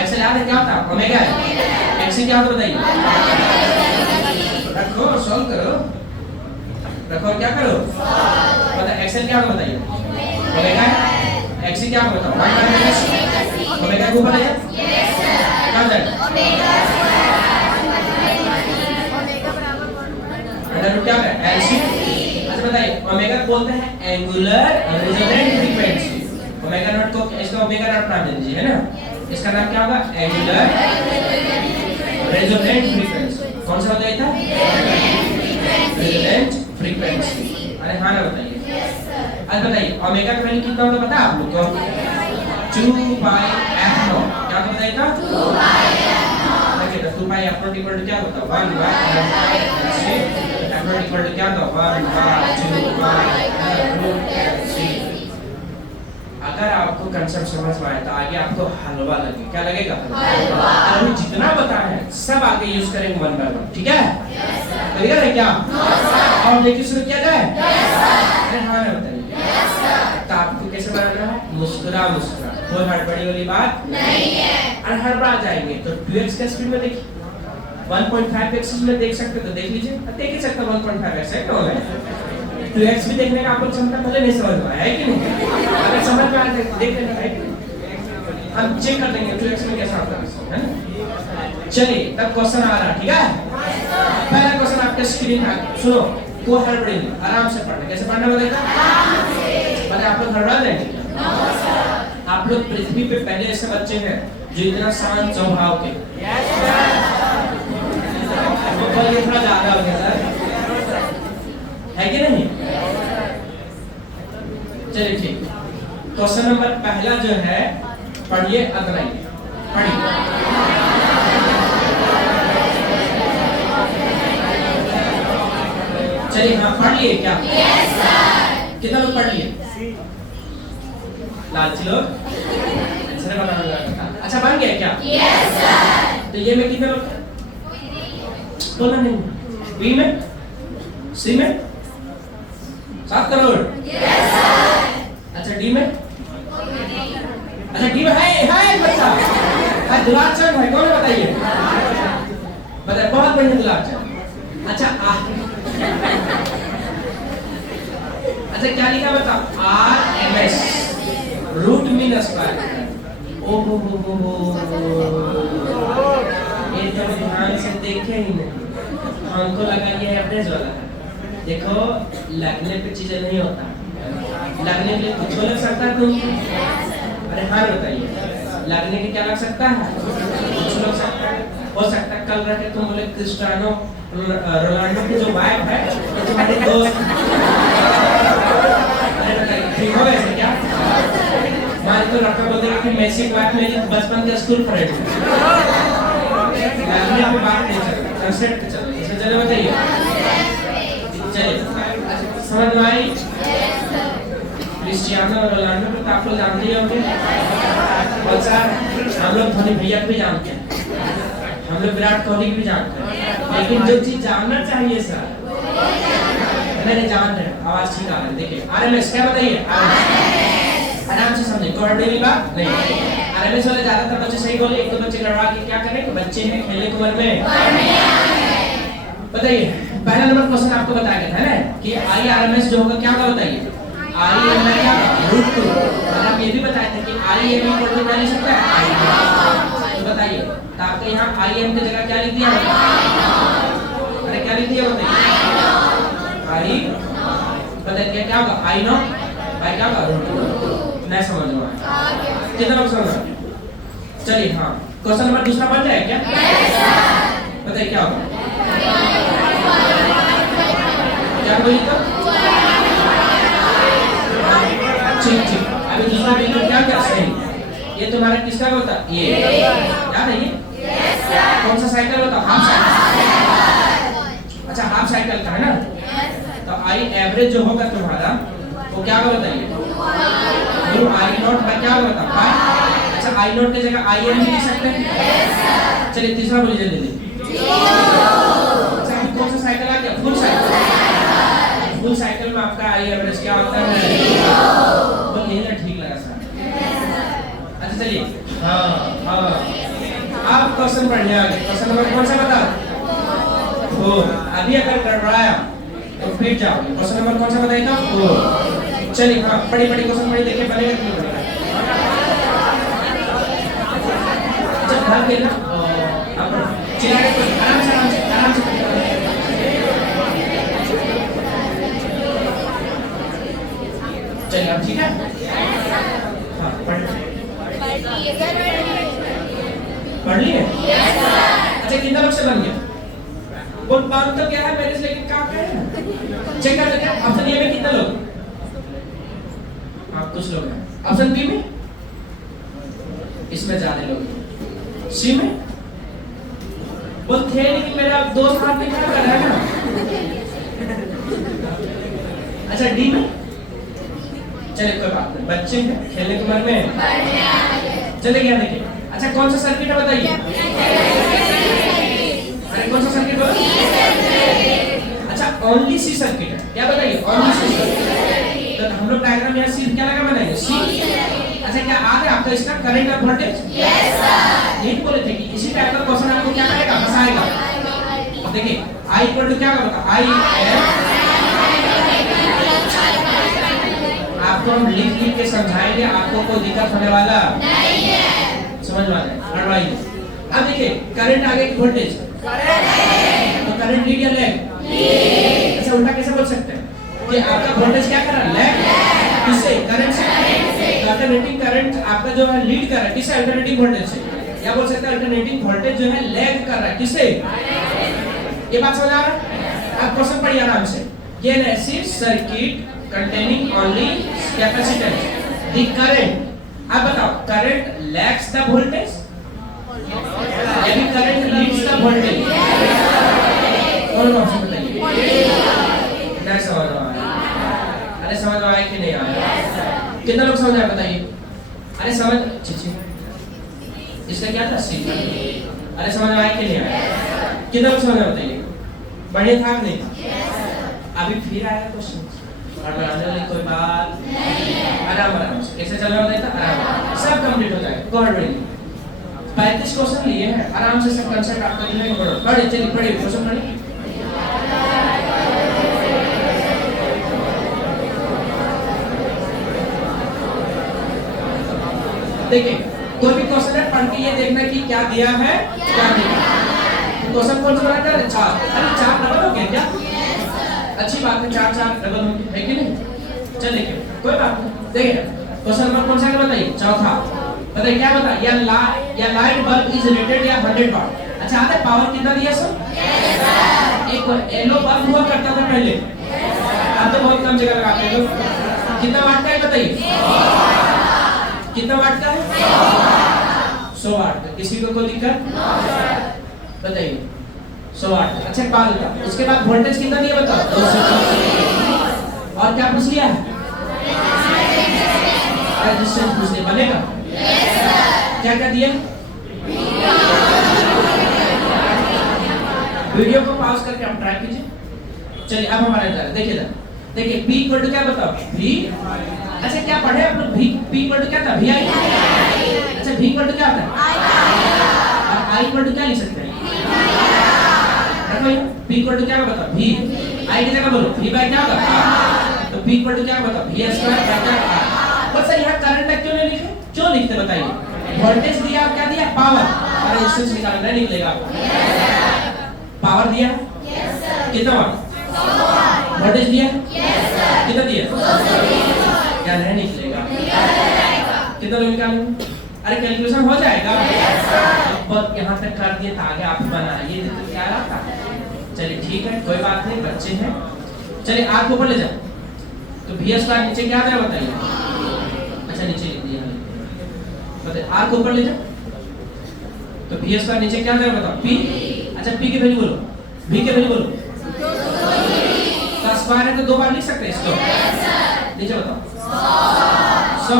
एक्सेल याद है क्या होता है? ओमेगा है। एक्सी क्या होता है बताइए? रखो सॉल्व करो। रखो और क्या करो? बता एक्सेल क्या होता है बताइए? ओमेगा है। एक्सी क्या होता है बताओ? ओमेगा के ऊपर है? Yes sir. क्या होता है? ओमेगा अंडर रूट क्या है? एलसी। अच्छा बताइए ओमेगा को बोलते हैं angular resonant frequency. Omega naught को इसका ओमेगा नॉट नाम दे दीजिए है ना? इसका नाम क्या होगा? Angular resonant frequency. कौन सा बताइए था? Resonant frequency. अरे हाँ ना बताइए। अब बताइए ओमेगा का वैल्यू कितना होगा पता है आप लोग को? 2 पाई f नॉट। क्या होता बताइए था? 2 पाई f नॉट। देखिए तो 2 pi f nought equal to क्या होता है? 1 by f nought equal to क्या होता है? 1 बाय 2 बाय रूट c। अगर आपको कंसेप्ट समझ में आया तो आगे आपको हलवा लगे। क्या लगेगा? हलवा। अभी जितना बताया है सब आगे यूज करेंगे वन बाय वन। ठीक है? क्लियर है क्या? और देखिए शुरू किया जाए? अरे हाँ ना बताइए। तो आपको कैसे बनाना है? मुस्कुरा मुस्कुरा। कोई हड़बड़ी वाली बात नहीं है। और हड़बड़ा जाएंगे तो 2x का स्पीड में देखिए। 1.5x में देख सकते तो देख लीजिए। देख ही सकते 1.5x है क्यों है? 2x भी देखने का आपको क्षमता पहले नहीं समझ में आया है कि नहीं? अगर समझ में आया देख लेना है। हम चेक कर लेंगे 2x में कैसा आता है ना? चलिए तब क्वेश्चन आ रहा है। ठीक है? पहला क्वेश्चन आपके स्क्रीन पे सुनो। कोई हड़बड़ी नहीं, आराम से पढ़ना। कैसे पढ़ना बताइए? आराम से। पहले आप लोग हड़बड़ा लेंगे? आप लोग पृथ्वी पे पहले ऐसे बच्चे हैं जो इतना शांत स्वभाव के। Yes sir. ये थोड़ा ज्यादा हो गया सर, है कि नहीं? चलिए ठीक। क्वेश्चन नंबर पहला जो है पढ़िए अग्रही। पढ़िए। चलिए हाँ पढ़ लिए क्या? Yes sir. कितना लोग पढ़ लिए? लालची लोग आंसर बताना। बन गया क्या? Yes sir. तो ये में कितने लोग थे? बोला नहीं। बी में, सी में 7 करोड़। Yes sir. अच्छा डी में, अच्छा डी में है बच्चा, है दुलार चंद है, कौन है बताइए? बताइए, बहुत बढ़िया दुलार चंद। अच्छा अच्छा क्या लिखा बता? RMS, root mean square. ओ हो ये तो ध्यान से देखे ही नहीं, हमको लगा ये एवरेज वाला है। देखो लगने पे चीजें नहीं होता, लगने के लिए कुछ लग सकता है तुम? अरे हाँ बताइए, लगने के क्या लग सकता है? कुछ लग सकता है। हो सकता है कल रखे तुम बोले क्रिस्टियानो रोनाल्डो की जो वाइफ है वो तुम्हारी दोस्त। अरे बताइए ठीक हो ऐसे क्या? मान तो रखा बोल देगा कि मेसी की वाइफ मेरी बचपन के स्कूल फ्रेंड है। लगने पे बात नहीं चल रही, कंसेप्ट पे चल रही है। चलिए बताइए, चलिए समझ में आई? क्रिस्टियानो रोनाल्डो को आप लोग जानते ही होंगे, और सर हम लोग धोनी भैया को भी जानते हैं, हम लोग विराट कोहली को भी जानते हैं, लेकिन जो चीज जानना चाहिए सर नहीं जान रहे। आवाज ठीक आ रही है। देखिए RMS क्या बताइए? आराम से समझे, कोई बड़ी बात नहीं। RMS वाले ज्यादातर बच्चे सही बोले, एक दो बच्चे गड़बड़ा के क्या करें? बच्चे हैं खेलने की उम्र में। बताइए पहला नंबर क्वेश्चन आपको बताया गया था ना कि IRMS जो होगा क्या होगा बताइए? IM क्या √2। और आप ये भी बताए थे कि IM इक्वल टू क्या लिख सकता है? I। तो बताइए तो आपके यहाँ IM की जगह क्या लिख दिया? अरे क्या लिख दिया बताइए? I बताइए क्या होगा? I0 बाय क्या होगा? √2। नहीं समझ में आया? कितना लोग समझ? चलिए हाँ, क्वेश्चन नंबर दूसरा बन जाए क्या? बताइए क्या होगा? क्या बोली तो? ठीक अभी दूसरा बिल्कुल क्या सही। ये तुम्हारा किसका होता? ये याद है ये? कौन सा साइकिल होता? Half cycle. अच्छा हाफ साइकिल का है ना? तो I एवरेज जो होगा तुम्हारा वो क्या होगा बताइए? I0 का क्या होगा? अच्छा I0 की जगह IM भी लिख सकते हैं। चलिए तीसरा बोलिए जल्दी। अच्छा अभी कौन सा साइकिल आ गया? Full cycle. फुल साइकिल में आपका I एवरेज क्या होता है? बोल यही ना ठीक लगा सर। अच्छा चलिए हाँ आप क्वेश्चन पढ़ने आगे। क्वेश्चन नंबर कौन सा बता? हो अभी अगर गड़बड़ाया तो फिर जाओगे। क्वेश्चन नंबर कौन सा बताइएगा? हो चलिए हाँ बड़ी क्वेश्चन पढ़ी देखिए बनेगा कि नहीं बनेगा। जब घर के ना आप चिल्लाए तो आराम से चलिए अब ठीक है? हाँ पढ़ लिए? अच्छा कितना लोग से बन गया? बोल बात तो क्या है मेरे से, लेकिन क्या करें? चेक कर लेते हैं। ऑप्शन ए में कितने लोग? हाँ कुछ लोग हैं। ऑप्शन बी में इसमें ज्यादा लोग। सी में बोल थे लेकिन मेरा दोस्त हाथ में क्या कर रहा है ना? अच्छा डी में चलिए कोई बात नहीं, बच्चे हैं खेलने की उम्र में। चले गया देखिए। अच्छा कौन सा सर्किट है बताइए? अरे कौन सा सर्किट बोलो? अच्छा ओनली सी सर्किट है क्या बताइए? ओनली सी। तो हम लोग डायग्राम यहाँ सी क्या लगा बनाएंगे? सी। अच्छा क्या आ गया आपका इसका करंट और वोल्टेज? Yes sir. यही बोले थे कि इसी टाइप का क्वेश्चन आपको क्या करेगा? फंसाएगा। देखिए I इक्वल टू क्या होगा बता? I आपको हम लिख के समझाएंगे, आपको कोई दिक्कत होने वाला नहीं है। समझ में आ जाए गड़बड़ाई। अब देखिए करंट आगे की वोल्टेज तो करंट लीड या लैग? अच्छा उल्टा कैसे बोल सकते हैं कि आपका वोल्टेज क्या कर रहा है? लैग किससे? करंट से। अल्टरनेटिंग करंट आपका जो है लीड कर रहा है किससे? अल्टरनेटिंग वोल्टेज से। या बोल सकते हैं अल्टरनेटिंग वोल्टेज जो है लैग कर रहा है किससे? ये बात समझ आ रहा है? अब क्वेश्चन पढ़िए आराम से। ये ऐसी circuit containing only capacitance the current। अब बताओ current lags the voltage या फिर current leads the voltage? कौन ऑप्शन बताइए? नहीं समझ में आया? अरे समझ में आया कि नहीं आया? कितना लोग समझ आया बताइए? अरे समझ इसका क्या था सी। अरे समझ में आया कि नहीं आया? कितना कुछ समझ में बताइए? बढ़िया था कि नहीं था? अभी फिर आया क्वेश्चन और बनाने वाली कोई बात नहीं, आराम से कैसे चल रहा होता है, आराम सब कंप्लीट हो जाएगा। Go ahead reading. 35 क्वेश्चन लिए हैं, आराम से सब कंसेप्ट आपको दिखाएंगे। पढ़िए चलिए पढ़िए क्वेश्चन पढ़िए। देखिए कोई भी क्वेश्चन है पढ़ के ये देखना कि क्या दिया है क्या नहीं। तो क्वेश्चन कौन सा बना है? 4। अरे 4 डबल हो गया क्या? अच्छी बात है, 4 डबल हो गया है कि नहीं? चल देखिए कोई बात नहीं। देखिए क्वेश्चन नंबर कौन सा है बताइए? चौथा। बताइए क्या बता? या लाइट बल्ब इज रेटेड या 100 वाट। अच्छा आते पावर कितना दिया सर? एक येलो बल्ब हुआ करता था पहले, अब तो बहुत कम जगह लगाते हैं लोग। कितना वाट का है बताइए? कितना वाट का है? 100 वाट का। किसी को कोई दिक्कत? बताइए 100 वाट। अच्छा बात बता, उसके बाद वोल्टेज कितना दिया बताओ? 230। और क्या पूछ लिया? रेजिस्टेंस पूछ लिया। बनेगा? क्या क्या दिया? वीडियो को पॉज करके हम ट्राई कीजिए। चलिए अब हमारा जा रहा है, देखिए देखिए P इक्वल टू क्या बताओ? V। अच्छा क्या पढ़े आप लोग? P इक्वल टू क्या था? VI। अच्छा V इक्वल टू क्या था? और I इक्वल टू क्या लिख सकते हैं? देखो P इक्वल टू क्या बताओ? V। I की जगह बोलो V बाय क्या होगा? तो P इक्वल टू क्या बताओ? V स्क्वायर बाय क्या होगा? बस सर यहाँ करंट तक क्यों नहीं लिखे? क्यों लिखते बताइए? वोल्टेज दिया क्या दिया? पावर। और रेजिस्टेंस निकालना नहीं निकलेगा आपको। पावर दिया कितना वाट? वोल्टेज दिया कितना दिया? क्या नहीं निकलेगा? कितना लोग निकालेंगे? अरे कैलकुलेशन हो जाएगा। अब यहाँ तक कर दिए तो आगे आप बनाइए तो क्या आता है। चलिए ठीक है कोई बात नहीं, बच्चे हैं। चलिए आप ऊपर ले जाओ। तो V स्क्वायर नीचे क्या आता है बताइए? अच्छा नीचे लिख दिया बताइए। आर को ऊपर ले जाओ। तो V स्क्वायर नीचे क्या आता है बताओ? P। अच्छा P की वैल्यू बोलो, V की वैल्यू बोलो। का स्क्वायर है तो 2 बार लिख सकते हैं इसको। नीचे बताओ 100।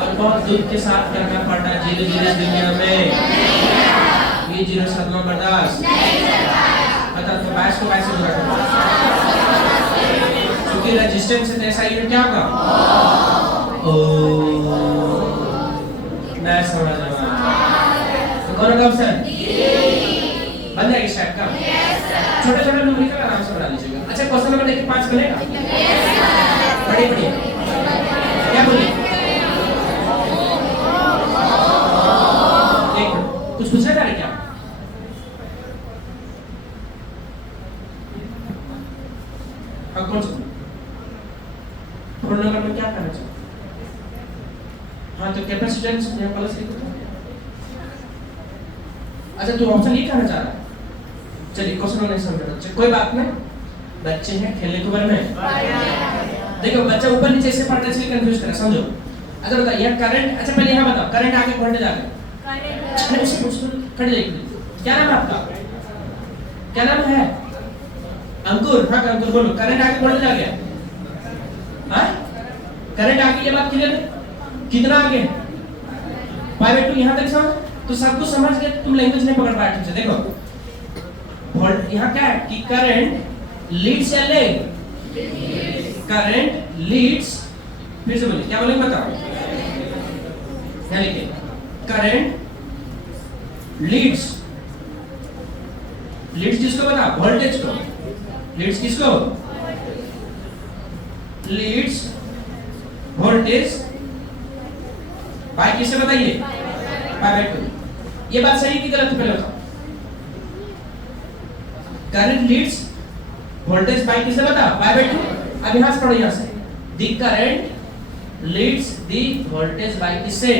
और बहुत दुख के साथ करना पड़ता है जीरो जीरो दुनिया में। ये जीरो सदमा बर्दाश्त बता। तो 22 को 22 से गुणा करो, क्योंकि रेजिस्टेंस से ऐसा यूनिट क्या होगा? मैं समझ रहा हूँ। तो कौन सा ऑप्शन बन जाएगी शायद का? छोटे छोटे न्यूमेरिकल आराम से बना लीजिएगा। अच्छा क्वेश्चन नंबर देखिए 5 बनेगा। पढ़िए पढ़िए क्या बोलिए? कुछ पूछना चाह रहे क्या? अब कौन सा फोन नंबर में क्या करना चाहिए? हाँ तो कैपेसिटेंस यहाँ प्लस लिखो। अच्छा तू ऑप्शन ये कहना चाह रहा है? चलिए क्वेश्चन नहीं समझ रहा बच्चे, कोई बात नहीं, बच्चे हैं खेलने के बारे में। देखो बच्चा ऊपर नीचे से पढ़ने से कंफ्यूज करा, समझो। अच्छा बताइए यह करंट, अच्छा पहले यहाँ बताओ करंट आगे वोल्टेज आगे खड़े देखिए। क्या नाम है आपका? क्या नाम है? अंकुर। हाँ अंकुर बोलो। करंट आगे वोल्टेज आ गया? हाँ करंट आगे, ये बात क्लियर है? कितना आगे? 5/2 यहाँ तक समझ? तो सब कुछ समझ गए, तुम लैंग्वेज नहीं पकड़ पाए ठीक से। देखो वोल्ट यहाँ क्या है कि करंट लीड्स या लैग? Current Leeds. फिर से बोलिए क्या बोलेंगे बताओ? यहाँ लिखिए करंट लीड्स। लीड्स किसको बता? वोल्टेज को। लीड्स किसको? लीड्स वोल्टेज बाय किसे बताइए? बाय 2। ये बात सही की गलत पहले बताओ? करंट लीड्स वोल्टेज बाय किसे बता? बाय 2। अब यहां से पढ़ो, यहां से the current leads the voltage bye किसे?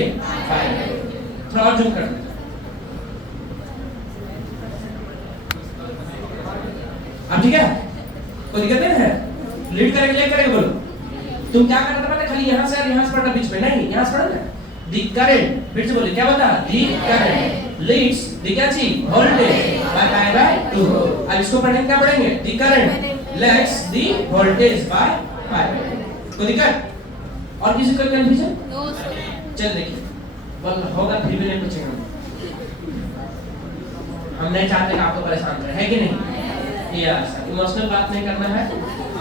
बाय 2। थोड़ा और जूम कर दो। अब ठीक है, कोई दिक्कत नहीं है? लीड करेंगे बोलो। तुम क्या करना था? खाली यहां से और यहां से पढ़ना, बीच में नहीं, यहां से पढ़ना। द करंट, फिर से बोलिए क्या बता? द करंट लीड्स द क्या चीज? Voltage bye 2। अब इसको पढ़ेंगे क्या पढ़ेंगे? The current leads the voltage bye 2। कोई दिक्कत? और किसी को कंफ्यूजन? चल देखिए बोल होगा फिर भी नहीं पूछेंगे हम नहीं चाहते कि आपको परेशान करें, है कि नहीं? ये इमोशनल बात नहीं करना है।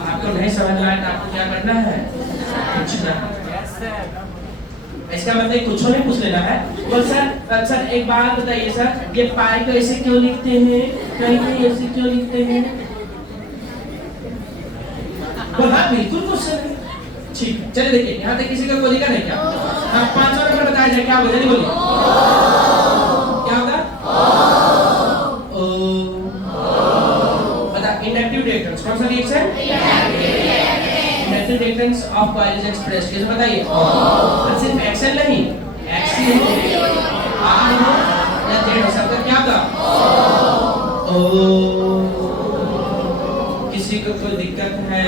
आपको नहीं समझ में आए तो आपको क्या करना है? पूछना है। इसका मतलब कुछ नहीं पूछ लेना है। बोल सर, सर एक बात बताइए सर, ये पाई को ऐसे क्यों लिखते हैं, कहीं ऐसे क्यों लिखते हैं? बोल हाँ बिल्कुल क्वेश्चन। ठीक है, चलिए देखिए यहाँ तक किसी का कोई दिक्कत है क्या? हाँ, 5 नंबर बताया जाए, क्या बोलिए? बोलिए क्या होगा? बता, इंडक्टिव रिएक्टेंस कौन सा reaction? Inductive reactance of coil is expressed कैसे बताइए? और सिर्फ एक्शन नहीं, एक्सी हो, आर हो या जेड हो, सबका क्या होगा? किसी को कोई दिक्कत है?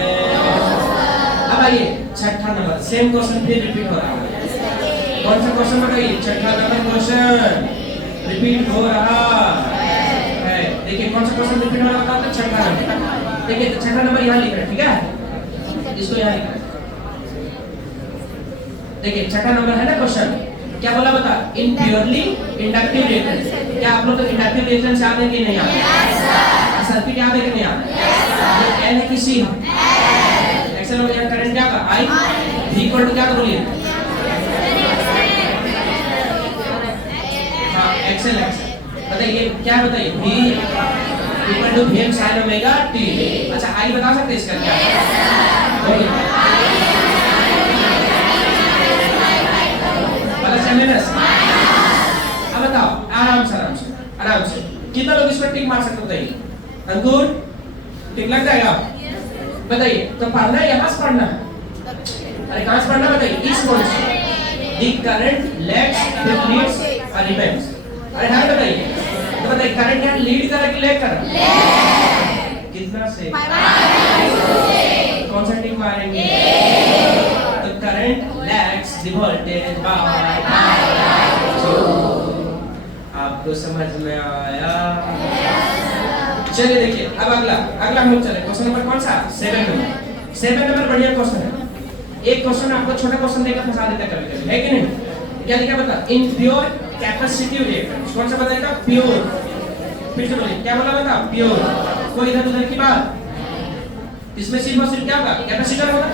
अब आइए छठा नंबर, सेम क्वेश्चन फिर रिपीट हो रहा है। कौन सा क्वेश्चन बताइए? छठा नंबर क्वेश्चन रिपीट हो रहा है। देखिए कौन सा क्वेश्चन रिपीट हो रहा है? छठा नंबर। देखिए तो छठा नंबर यहाँ लिख रहे हैं, ठीक है? इसको यहाँ लिख रहे हैं। देखिए छठा नंबर है ना क्वेश्चन, क्या बोला बता? इन प्योरली इंडक्टिव रिएक्टेंस। क्या आप लोग को इंडक्टिव रिएक्टेंस याद है कि नहीं याद? सर्किट याद है कि नहीं याद? ये एल है कि सी है? एक्शन में करंट क्या होगा? आई V इक्वल टू क्या बोलिए? हाँ एक्शन बताइए क्या है? बताइए V equal to Vm sin omega t। अच्छा आई बता सकते हैं इसका क्या है? अब बताओ आराम से कितना लोग इसमें टिक मार सकते बताइए? अंकुर टिक लग जाएगा? बताइए तो पढ़ना है यहाँ से पढ़ना है? अरे कहाँ से पढ़ना बताइए? इस पॉइंट से दी करंट लेट्स फिर लीड्स और रिपेंस। अरे हाँ बताइए तो बताइए करंट यहाँ लीड कर कि लेग कर? कितना से? कौन सा टिक मारेंगे? तो current let's the voltage bye. आपको समझ में आया? चलिए देखिए अब अगला हम लोग चले क्वेश्चन नंबर कौन सा? 7 नंबर बढ़िया क्वेश्चन है। एक क्वेश्चन आपको छोटा क्वेश्चन देकर फंसा देता है कभी-कभी, है कि नहीं? क्या लिखा बता? इन प्योर कैपेसिटिव रिएक्टेंस कौन सा बताएगा? प्योर। फिर से बोलिए क्या बोला बता? प्योर। कोई इधर उधर की बात? इसमें सिर्फ क्या होगा? कैपेसिटर होगा।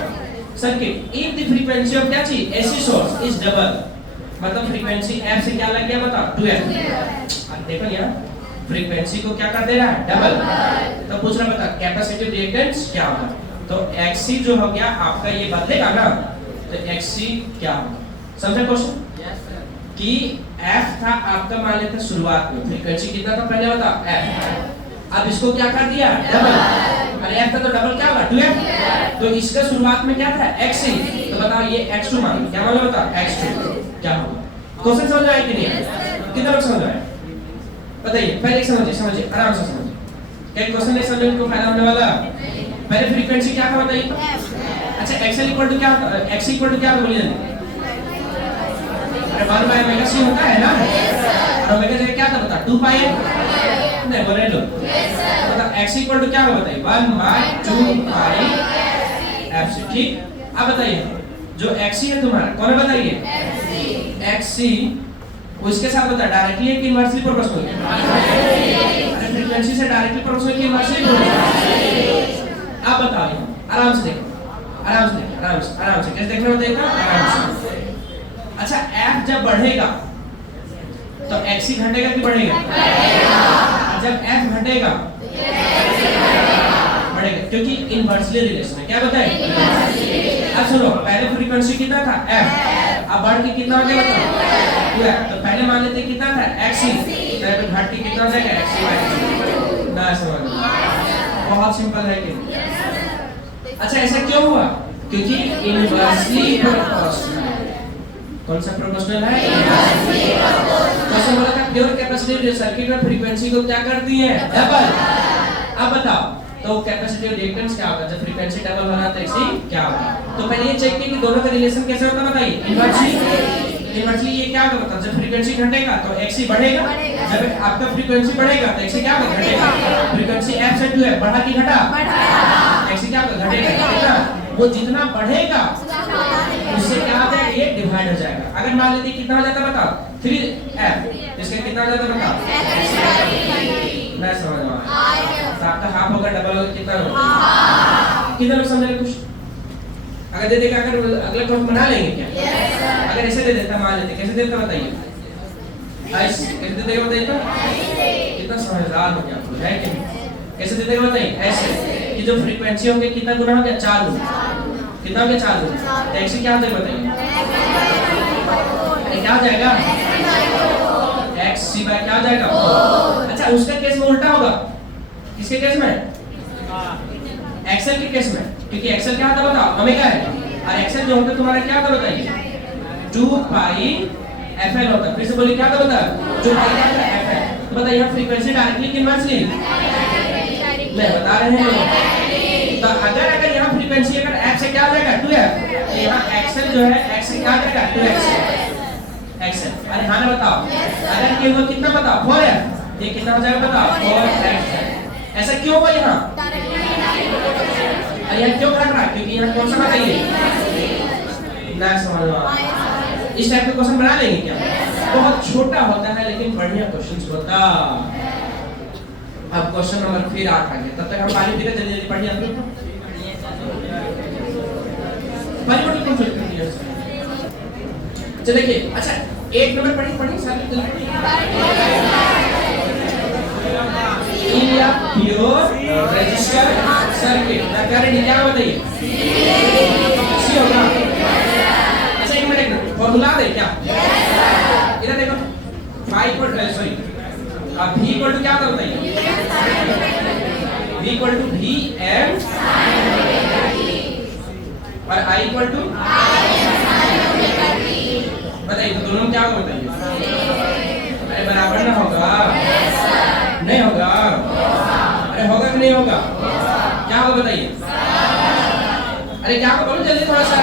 Circuit if the frequency of क्या चीज? एसी सोर्स इज डबल, मतलब फ्रीक्वेंसी f से क्या लग गया बता? 2f। अब देखो यहाँ फ्रीक्वेंसी को क्या कर दे रहा है? डबल। तो पूछ रहा बता कैपेसिटिव रिएक्टेंस क्या होगा? तो xc जो हो गया आपका ये बदलेगा ना, तो xc क्या होगा? समझे क्वेश्चन? कि f था आपका मान लेते शुरुआत में, फ्रीक्वेंसी कितना था पहले बता? f। अब इसको क्या कर दिया? डबल। अरे f था तो डबल क्या होगा? 2f। तो इसका शुरुआत में क्या था? xc। तो बताओ ये x2 मान क्या मालूम बता? x2 क्या होगा? क्वेश्चन समझ आया कि नहीं? कितना लोग समझ आए? बताइए पहले समझिए आराम से समझिए। क्या क्वेश्चन नहीं समझने को फायदा होने वाला? पहले फ्रीक्वेंसी क्या था बताइए? अच्छा xl इक्वल टू क्या होता है? x इक्वल टू क्या बोलिए? अरे 1 बाय ओमेगा c होता है ना? और ओमेगा जगह क्या था बता? 2 पाई नहीं बोले लो। बता x इक्वल टू क्या होगा बताइए? 1 बाय 2 पाई f c। ठीक, अब बताइए जो xc है तुम्हारा कौन है बताइए? xc उसके साथ बता डायरेक्टली है कि इनवर्सली प्रोपोर्शनल? अरे फ्रीक्वेंसी से डायरेक्टली प्रोपोर्शनल कि इनवर्सली प्रोपोर्शनल? अब बताओ आराम से देखो, आराम से कैसे देखना होता है? आराम से। अच्छा f जब बढ़ेगा तो xc घटेगा कि बढ़ेगा? जब f घटेगा बढ़ेगा, क्योंकि इनवर्सली रिलेशन है। क्या बताएं? अब सुनो पहले फ्रीक्वेंसी कितना था? f। अब बढ़ के कितना हो गया बताओ? तो पहले मान लेते कितना था? xc। तो घट के कितना हो जाएगा? xc ना समझ बहुत सिंपल है कि अच्छा ऐसा क्यों हुआ? क्योंकि इनवर्सली प्रोपोर्शनल। कौन सा प्रोपोर्शनल है? Inversely proportional. तो बोला था प्योर कैपेसिटिव सर्किट में फ्रीक्वेंसी को क्या करती है? डबल। अब बताओ तो कैपेसिटिव रिएक्टेंस क्या होगा जब फ्रीक्वेंसी डबल हो रहा है? तो एक्सी क्या होगा? तो पहले ये चेक कीजिए कि दोनों का रिलेशन कैसे होता है बताइए? इनवर्सली ये क्या होगा बताओ? जब फ्रीक्वेंसी घटेगा तो एक्सी बढ़ेगा, जब आपका फ्रीक्वेंसी बढ़ेगा तो एक्सी क्या होगा? घटेगा। फ्रीक्वेंसी f से 2f बढ़ा कि घटा? एक्सी क्या होगा? घटेगा। कितना? वो जितना बढ़ेगा उससे क्या हो जाएगा? ये डिवाइड हो जाएगा। अगर मान लेते कितना हो जाता बताओ? 3f इसका कितना हो जाता बताओ? नहीं समझ में आया तो आपका हाफ होगा, डबल होगा, कितना होगा? कितना लोग समझ रहे कुछ? अगर दे देगा, अगर अगला क्वेश्चन बना लेंगे क्या? अगर ऐसे दे देता, मान लेते, कैसे देता बताइए? ऐसे कैसे दे देगा बताइए तो? कितना समझदार हो गया आप लोग, है कि नहीं? कैसे दे देगा बताइए? ऐसे कि जो फ्रीक्वेंसी होंगे कितना गुना हो गया? 4 गुना। कितना हो गया? 4 गुना। तो एक्स क्या होता है बताइए? अरे क्या हो जाएगा? एक्स सी बाय क्या हो जाएगा? अच्छा उसका केस में उल्टा होगा। किसके केस में? एक्सेल के केस में, क्योंकि एक्सेल क्या होता है बताओ? ओमेगा है, और एक्सेल जो होता है तुम्हारा क्या होता है बताइए? 2 पाई एफएल होता है। फिर से बोलिए क्या होता है बता? 2 पाई एफएल। तो बताइए यहाँ फ्रीक्वेंसी डायरेक्टली कि इनवर्सली? मैं बता रहे हैं। तो अगर यहाँ फ्रीक्वेंसी अगर एफ से क्या हो जाएगा? 2f, तो यहाँ एक्सेल जो है एक्स से क्या हो जाएगा? 2x Excel. अरे हाँ ना बताओ, अगर ये हुआ कितना बताओ? 4f, ये कितना हो जाएगा बताओ? 4x। ऐसा क्यों हुआ यहाँ? अरे यहाँ क्यों घट रहा है? क्योंकि यहाँ कौन सा बताइए? ना समझ में इस टाइप के क्वेश्चन बना लेंगे क्या? बहुत छोटा होता है लेकिन बढ़िया क्वेश्चंस होता। अब क्वेश्चन नंबर फिर 8 आ गया, तब तक हम पानी पीते जल्दी जल्दी पढ़िए आप लोग। पानी बोतल कौन फिल कर दिया? चलिए देखिए, अच्छा 1 नंबर पढ़िए सारे जल्दी। इन या pure resistor circuit the current क्या बताइए? सी होगा। अच्छा एक मिनट फॉर्मूला दे क्या? इधर देखो, y sorry v equal to क्या होता है बताइए? v equal to v m और I इक्वल टू बताइए, तो दोनों में क्या होगा बताइए? अरे बराबर ना होगा? नहीं होगा? अरे होगा कि नहीं होगा? क्या होगा बताइए? अरे क्या होगा बोलो जल्दी थोड़ा सा।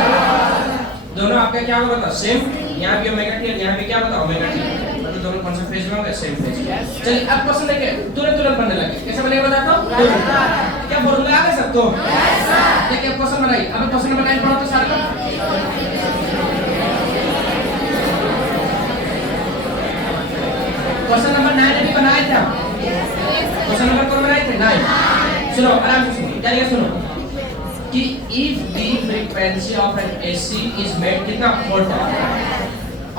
दोनों आपका क्या होगा बताओ? सेम। यहाँ भी ओमेगा टी, यहाँ भी क्या बताओ? Omega T. मतलब दोनों कौन सा फेज में होगा? Same phase. चलिए अब क्वेश्चन देखिए, तुरंत बनने लगे। कैसे बनेगा बताता हूँ? क्या फॉर्मूला आ गया सबको? देखिए अब क्वेश्चन बनाइए। अब क्वेश्चन नंबर 9 पढ़ो तो सारे लोग। क्वेश्चन नंबर 9 अभी बनाए थे हम। क्वेश्चन नंबर कौन बनाए थे? 9। सुनो आराम से सुनो, क्या लिखा सुनो कि if the frequency of an AC is made कितना 4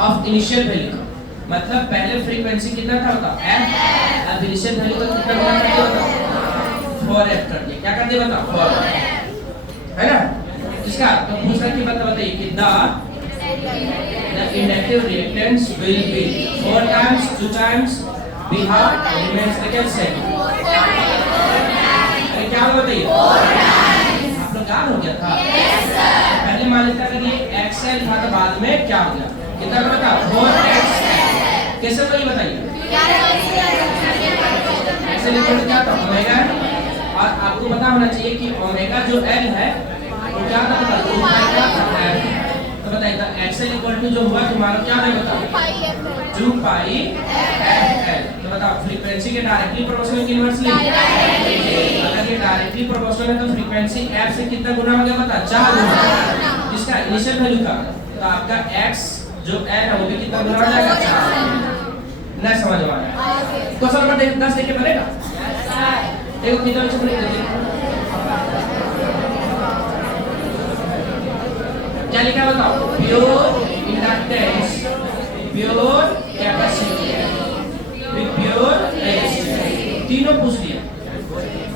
of initial value, मतलब पहले फ्रीक्वेंसी कितना था बताओ? f। अब इनिशियल वैल्यू का कितना होना चाहिए बताओ? 4f कर दिया। क्या कर दिया बताओ? 4 है ना? इसका तो दूसरा की बात बताइए कि the inductive reactance will be 4 times 2 times b half remains the same। अरे क्या होगा बताइए? 4 times। आप लोग याद हो गया था? Yes sir. पहले मान लेते अगर ये xl था तो बाद में क्या हो गया? कितना बता? 4xl। कैसे तो ये बताइए? xl इक्वल टू क्या था? ओमेगा। और आपको पता होना चाहिए कि ओमेगा जो l है वो क्या था बता? 2 पाई क्या था? तो बताइए तो xl इक्वल टू जो हुआ तुम्हारा क्या है बताओ? 2 पाई fl। तो बताओ फ्रीक्वेंसी के डायरेक्टली प्रोपोर्शनल कि इनवर्सली? अगर ये डायरेक्टली प्रोपोर्शनल है तो फ्रीक्वेंसी f से कितना गुना हो गया बता? 4 गुना। इसका इनिशियल वैल्यू का तो आपका x जो n है वो भी कितना गुना हो जाएगा? 4। नहीं समझ में आया? क्वेश्चन नंबर 10 देखिए बनेगा? देखो कितना अच्छा बनेगा। क्या लिखा है बताओ? Pure inductance, pure capacity, pure resistance, तीनों पूछ लिया।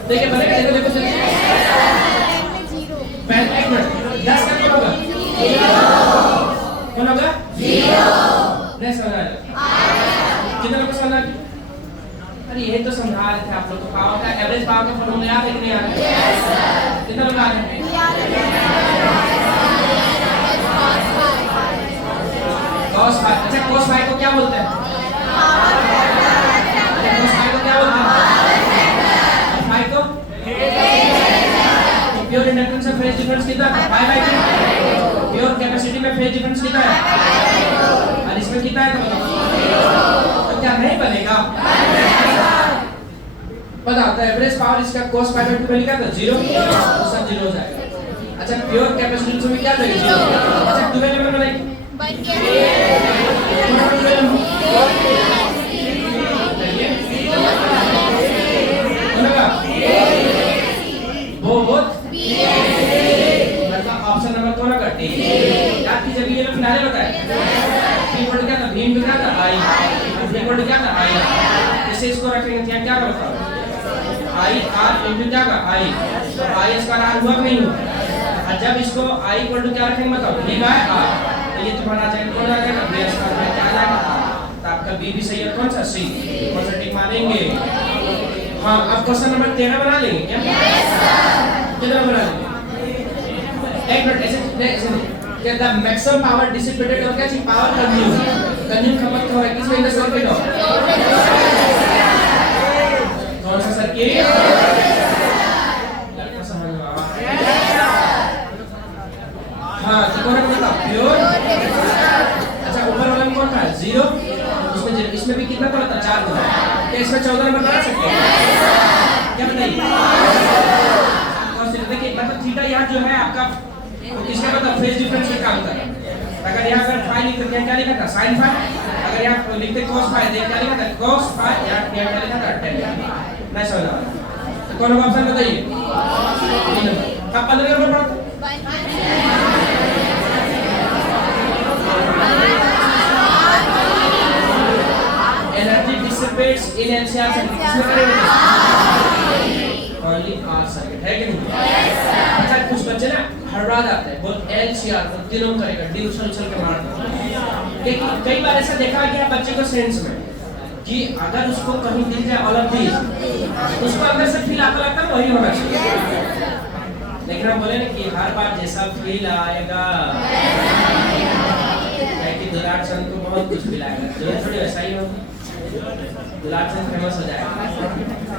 देखिए बनेगा? देखो देखो जल्दी। पहले एक मिनट 10 का कौन होगा? 0। कौन होगा? 0। नहीं समझ आया? कितना लोग समझ आया? अरे यही तो समझा रहे थे आप लोग को। पावर का एवरेज पावर का फॉर्मूला याद है कि नहीं याद है? Yes sir. कितना लोग याद है? cos phi। अच्छा cos phi को क्या बोलते हैं? cos phi को क्या बोलते हैं? phi को प्योर इंडक्टेंस में फेज डिफरेंस कितना है? Pi by 2। प्योर कैपेसिटी में फेज डिफरेंस कितना है? और इसमें कितना है तो बताओ? तो क्या नहीं बनेगा? बताओ तो एवरेज पावर इसका cos phi बाय 2 में लिखा था 0, तो सब 0 हो जाएगा। अच्छा प्योर कैपेसिटी में क्या लगेगा? 0। अच्छा 12 में बनाइए। मतलब ऑप्शन नंबर कौन होगा? डी। याद कीजिए, अभी ये लोग किनारे बताए। पी इक्वल टू क्या था? भीम को क्या था? आई। पी इक्वल टू क्या था? आई। इसे इसको रखेंगे तो क्या बताओ? आई आर इनटू क्या का? आई। तो आई स्क्वायर आर हुआ कि नहीं हुआ? और जब इसको आई इक्वल टू क्या रखेंगे बताओ? D by R. तो ये तुम्हारा आ जाएगा, कौन आ जाएगा? बी स्क्वायर बाय क्या आ जाएगा? तो आपका बी भी सही है। कौन सा? सी। कौन सा टिक मारेंगे? हाँ, अब क्वेश्चन नंबर 13 बना लेंगे क्या? कितना बना लेंगे? एक मिनट, ऐसे क्या द मैक्सिमम पावर डिसिपेटेड और क्या चीज? पावर कंज्यूम खपत हो है किसमें? इन द सर्किट ऑफ कौन सा सर्किट? लड़का समझ में आवा? हाँ, तो कौन बताओ? प्योर। अच्छा, ऊपर वाला में कौन था? 0। इसमें भी कितना पड़ा था? 4 था। क्या इसमें 14 नंबर बना सकते हैं? क्या बताइए? देखिए, मतलब थीटा यहाँ जो है आपका, तो किसका मतलब फेज डिफरेंस का काम कर रहा है। अगर यहाँ पर फाई लिखते हैं क्या लिखा था? Sine phi. अगर यहाँ लिखते cos फाई, देख क्या लिखा था? cos phi. यहाँ क्या लिखा था? tan। नहीं समझ आ रहा? तो कौन सा ऑप्शन बताइए? कब 15 नंबर पढ़ा? Energy dissipates in NCR circuit किसमें करेंगे? ओनली आर सर्किट है कि नहीं? अच्छा, कुछ बच्चे ना हड़बड़ा जाते हैं, बोल एलसीआर को तीनों करेगा, डी उछल उछल के मारता है। कई बार ऐसा देखा गया बच्चे को साइंस में कि अगर उसको कहीं दिख जाए अलग चीज, उसको अंदर से फील आता लगता है वही होना चाहिए। लेकिन हम बोले ना कि हर बार जैसा फील आएगा, कि दुलार चंद को बहुत कुछ फील आएगा, थोड़ी वैसा ही होगा। दुलार चंद फेमस हो जाएगा।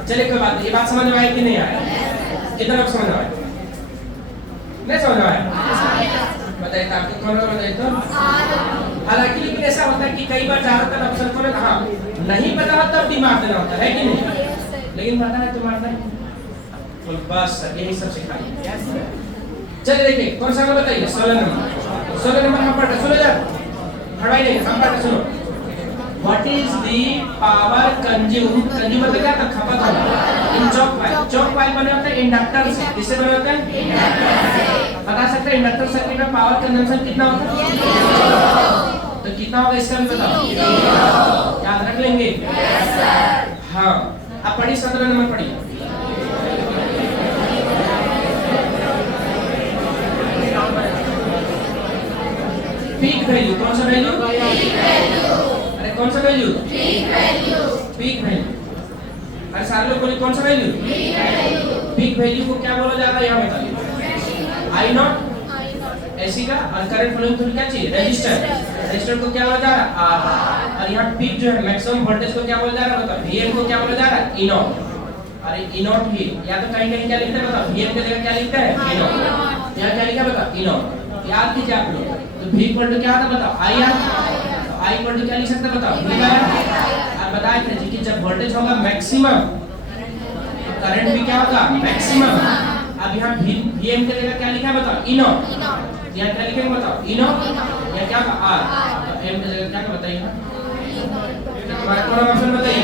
चलिए, कोई बात नहीं। ये बात समझ में आई कि नहीं आई? कितना लोग समझ में आए? नहीं समझ में आया? बताइए तो आपको कौन बताइए तो? हालांकि लेकिन ऐसा होता है कि कई बार ज्यादातर अफसर को ना, हाँ, नहीं पता होता तब दिमाग देना होता है कि नहीं? लेकिन पता है तो मारना है। तो बस यही सब सिखाइए। चलिए देखिए, कौन सा बताइए? 16 नंबर। 16 नंबर हम पढ़ते, सुनो जरा, हड़वाई नहीं, हम पढ़ते, सुनो। What is the power consumed? Consume मतलब क्या? खपत होना। इन चौक वाइल बने होते हैं इंडक्टर से। किससे बने होते हैं? बता सकते हैं इंडक्टर सर्किट में पावर कंजम्पशन कितना होता है? तो कितना होगा इसका भी बताओ। याद रख लेंगे? हाँ, अब पढ़िए 17 नंबर पढ़िए। पीक वैल्यू, कौन सा वैल्यू? कौन सा वैल्यू? Peak value. अरे सारे लोग बोले कौन सा वैल्यू? पीक वैल्यू को क्या बोला जाता है यहाँ बताइए? आई नॉट एसी का। और करंट फ्लोइंग थ्रू क्या चाहिए? रेजिस्टर को क्या बोला जा रहा है? आर। और यहाँ पीक जो है मैक्सिमम वोल्टेज को क्या बोला जा रहा है बताओ? वीएम को क्या बोला जा रहा है? ई नॉट। अरे ई नॉट ही या तो कहीं कहीं क्या लिखते हैं बताओ? वीएम की जगह क्या लिखते हैं? ई नॉट। यहाँ क्या लिखा बताओ? ई नॉट। याद कीजिए आप लोग। तो वी इक्वल टू क्या था बताओ? I R. I equal to क्या लिख सकते बताओ? V by R. आप बताए थे कि जब वोल्टेज होगा मैक्सिमम तो करंट भी क्या होगा? मैक्सिमम। अब यहाँ वीएम की जगह क्या लिखा है बताओ? ई नॉट। यहाँ क्या लिखेंगे बताओ? ई नॉट। या क्या का? आर। तो एम की जगह क्या का बताइए? तुम्हारा कौन ऑप्शन बताइए?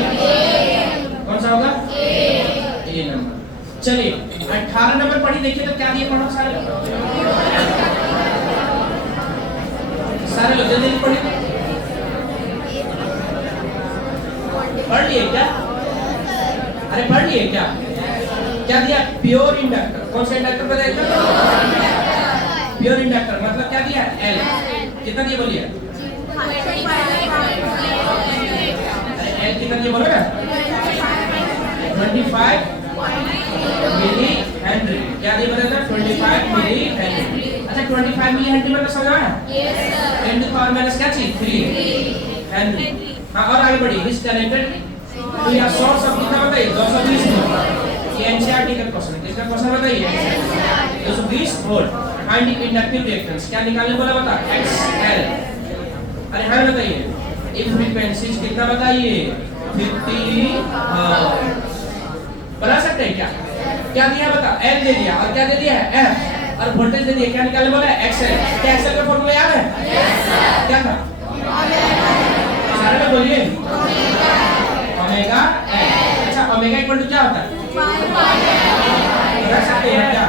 कौन सा होगा? ए नंबर। चलिए 18 नंबर पढ़ी, देखिए तो क्या दिए पढ़ो सारे लोग जल्दी पढ़िए। पढ़ लिए क्या? अरे पढ़ लिए क्या? क्या दिया? Pure inductor. कौन सा इंडक्टर बताइए? प्योर इंडक्टर मतलब क्या दिया? एल। कितना दिया बोलिए? एल कितना दिया बोलो ना? 25 मिली हेनरी। क्या दिया बताया? 25 मिली हेनरी। अच्छा, 25 मिली हेनरी मतलब समझ आया? Yes sir. 10 to power minus क्या चीज? 3 हेनरी। हाँ, और आगे बढ़िए। इस कनेक्टेड तो यहाँ सोर्स ऑफ कितना बताइए? 220 वोल्ट। ये एनसीईआरटी का क्वेश्चन है। किसका क्वेश्चन बताइए? 220 वोल्ट। फाइंड इंडक्टिव रिएक्टेंस क्या निकालने बोला बता? XL। अरे हाँ बताइए। इफ फ्रीक्वेंसीज कितना बताइए? 50 बना सकते हैं क्या? क्या दिया बता? L दे दिया और क्या दे दिया है? F। और वोल्टेज दे दिया, क्या निकालने बोला है? XL। क्या XL का फॉर्मूला याद है? Yes sir. क्या था? सारे में बोलिए ओमेगा एन। अच्छा ओमेगा इक्वल टू क्या होता है? रख सकते हैं क्या?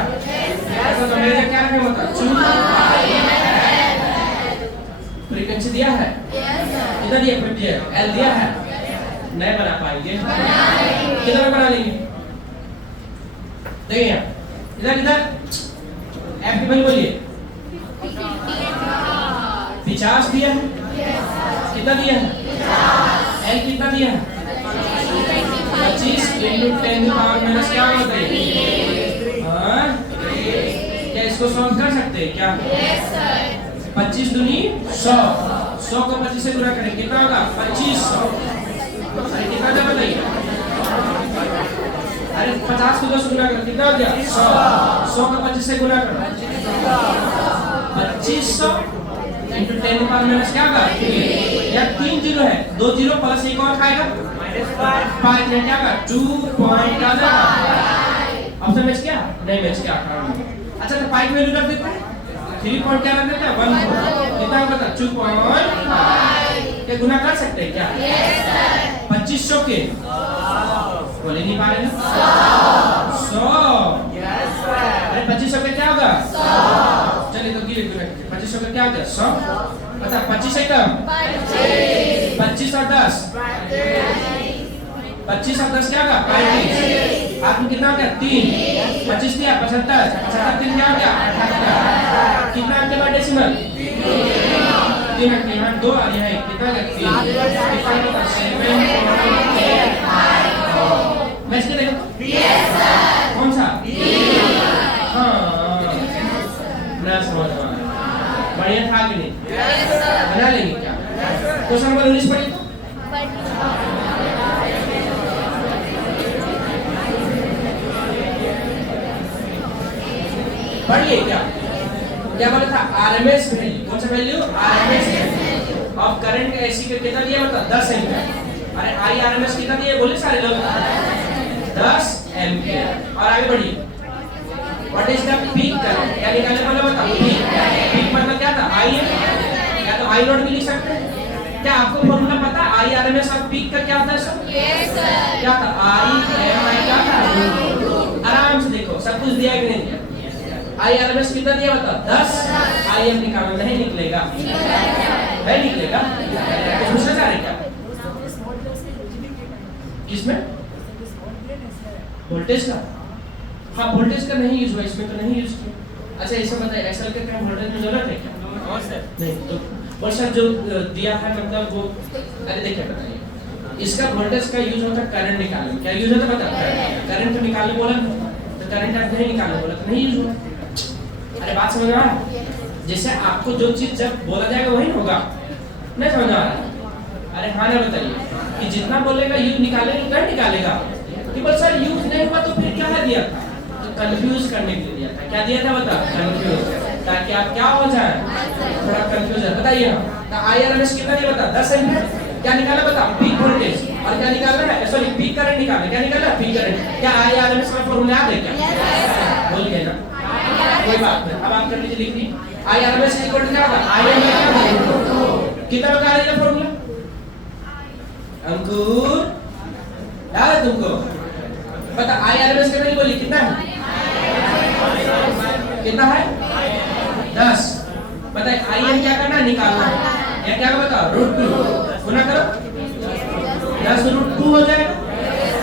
तो ओमेगा क्या रखें होता है? 2 फ्रीक्वेंसी दिया है? कितना दिया? 50 एल दिया है? नहीं बना पाएंगे? कितना में बना लेंगे? देखिए इधर इधर एफ की वैल्यू बोलिए 50 दिया है? कितना दिया है? एल कितना दिया है? 25 इंटू 10 पावर माइनस क्या होता है? हाँ क्या इसको सॉल्व कर सकते हैं क्या? 25 दूनी 100, 100 को 25 से गुणा करें कितना होगा? 2500। अरे कितना जब बताइए? अरे 50 को 10 से गुणा करो कितना हो गया? 100, 100 को 25 से गुणा करो 2500 इंटू 10 पावर माइनस क्या होगा? या 3 जीरो है, 2 जीरो प्लस एक और खाएगा -5 में क्या होगा? 2 पॉइंट आ जाएगा। ऑप्शन मैच क्या? नहीं मैच क्या? अच्छा तो 5 वैल्यू रख देते हैं, 3 पॉइंट क्या रख देते हैं? 1 कितना होगा? 2.5 क्या गुना कर सकते हैं क्या? 2500 के बोले नहीं पा रहे ना? 100 अरे 2500 का क्या होगा? चलिए तो गिरे 2500 का क्या होगा? 100 बता 25 से कम 25 और 10 25 और 10 क्या होगा? 35 आपको कितना हो गया? 3 25 दिया 75 75 3 क्या हो गया? 78 कितना आपके बाद डेसिमल 3 है यहाँ 2 और यहाँ 1 कितना है? 3 कितना होगा? 7 मैच के देखो कौन सा? हाँ ना समझ में बढ़िया था कि नहीं? बना लेंगे क्या? क्वेश्चन नंबर 19 पढ़िए तो पढ़िए क्या क्या बोला था? आरएमएस वैल्यू कौन सा value? RMS value of current का एसी का कितना दिया? बता 10 एम्पीयर। अरे आई आरएमएस कितना दिया बोले सारे लोग? 10 एम्पीयर। और आगे बढ़िए what is the peak current क्या निकालने वाला बता? पीक मतलब क्या था? आई है या तो आई नॉट भी लिख सकते हैं। क्या आपको फॉर्मूला पता है आई आरएमएस और पीक का क्या था सर? Yes sir. क्या था? आई एम आई क्या था? आराम से देखो सब कुछ दिया कि नहीं दिया? आई आरएमएस कितना दिया बता? 10 आई एम निकालना नहीं निकलेगा नहीं निकलेगा कुछ पूछना चाह रहे क्या? किसमें? वोल्टेज का? हाँ वोल्टेज का नहीं यूज हुआ इसमें तो नहीं यूज किया। अच्छा इसमें बताइए एक्सेल का क्या वोल्टेज में जरूरत है क्या? और सर नहीं तो और सर जो दिया है मतलब वो अरे देखिए बताइए इसका वोल्टेज का यूज होता है करंट निकालने में। क्या यूज होता है बता? करंट तो निकालने बोला तो करंट आप नहीं निकालने बोला तो नहीं यूज हुआ। अरे बात समझ में आ रहा है? जैसे आपको जो चीज जब बोला जाएगा वही होगा नहीं समझ आ रहा? अरे हाँ ना बताइए कि जितना बोलेगा यूज निकालेगा करंट निकालेगा कि बस सर यूज नहीं हुआ तो फिर क्या दिया था? तो कंफ्यूज करने के लिए दिया था। क्या दिया था बता? कंफ्यूज ताकि आप क्या हो जाए थोड़ा कंफ्यूज है। बताइए तो आईआरएमएस कितना दिया बता? 10 एम्पीयर। क्या निकाला बता? Peak voltage. और क्या निकालना है? सॉरी पीक करंट निकालना है। क्या निकालना? Peak current. क्या आईआरएमएस का फॉर्मूला याद है क्या? बोल गए ना कोई बात नहीं। अब आप कर लीजिए लिख दी आईआरएमएस इक्वल टू क्या होगा? आईएम क्या कितना बता रही है फॉर्मूला? अंकुर याद है तुमको? बता आईआरएमएस कितना बोली कितना है? कितना है? 10। बताइए आईएम क्या करना है? निकालना है। या क्या बता? √2 गुना करो 10 √2 हो जाएगा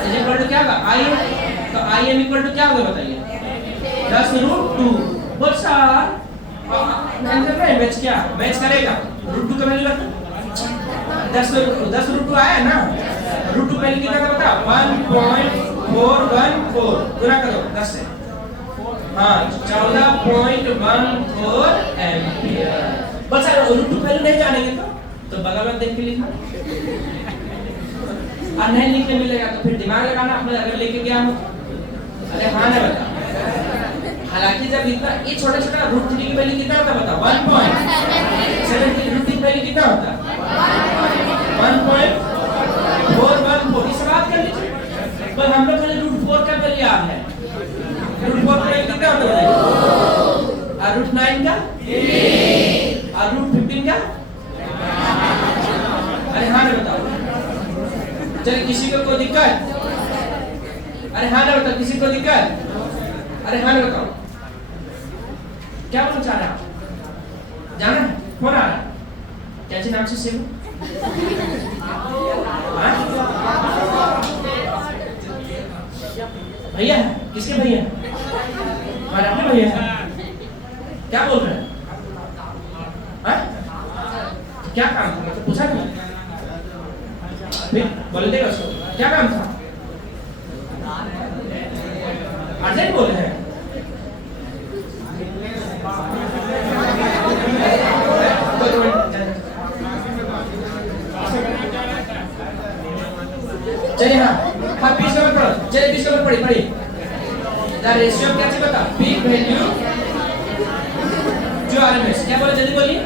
इज इक्वल टू क्या होगा? आईएम। तो आईएम इक्वल टू क्या होगा बताइए? 10 √2। बोल सर आंसर में मैच क्या मैच करेगा? √2 का वैल्यू रखो 10 √2 आया ना? √2 पहले कितना था बता? 1.414 गुना करो 10 से हाँ 14.14 एम्पीयर। बस सर √2 वैल्यू नहीं जानेंगे तो बगल में देख के लिखना और नहीं लिखने मिलेगा तो फिर दिमाग लगाना अपने अगर लेके गया हो। अरे हाँ ना बता हालांकि जब इतना ये छोटा छोटा √3 की वैल्यू कितना होता बता? 1.7 की √3 वैल्यू कितना होता? 1.414 इस बात कर लीजिए। पर हम लोग खाली √4 का वैल्यू याद है। √4 का वैल्यू कितना होता है? और √9 का और √15 का? अरे हाँ ना बताओ चलिए किसी को कोई दिक्कत? अरे हाँ ना बताओ, किसी को दिक्कत? अरे हाँ ना बताओ, क्या बोलना चाह रहे हैं आप? जाना है? फोन आ रहा है? क्या नाम से सेव? भैया है? किसके भैया? हमारे अपने भैया है। क्या बोल रहे हैं? क्या काम था? मतलब पूछा नहीं? बोल देगा उसको, क्या काम था? अर्जेंट बोल रहे हैं? चलिए हाँ 20 नंबर पढ़ो, चलिए 20 नंबर पढ़ी। द रेशियो क्या चाहिए बता? Peak value to RMS. क्या बोले जल्दी बोलिए?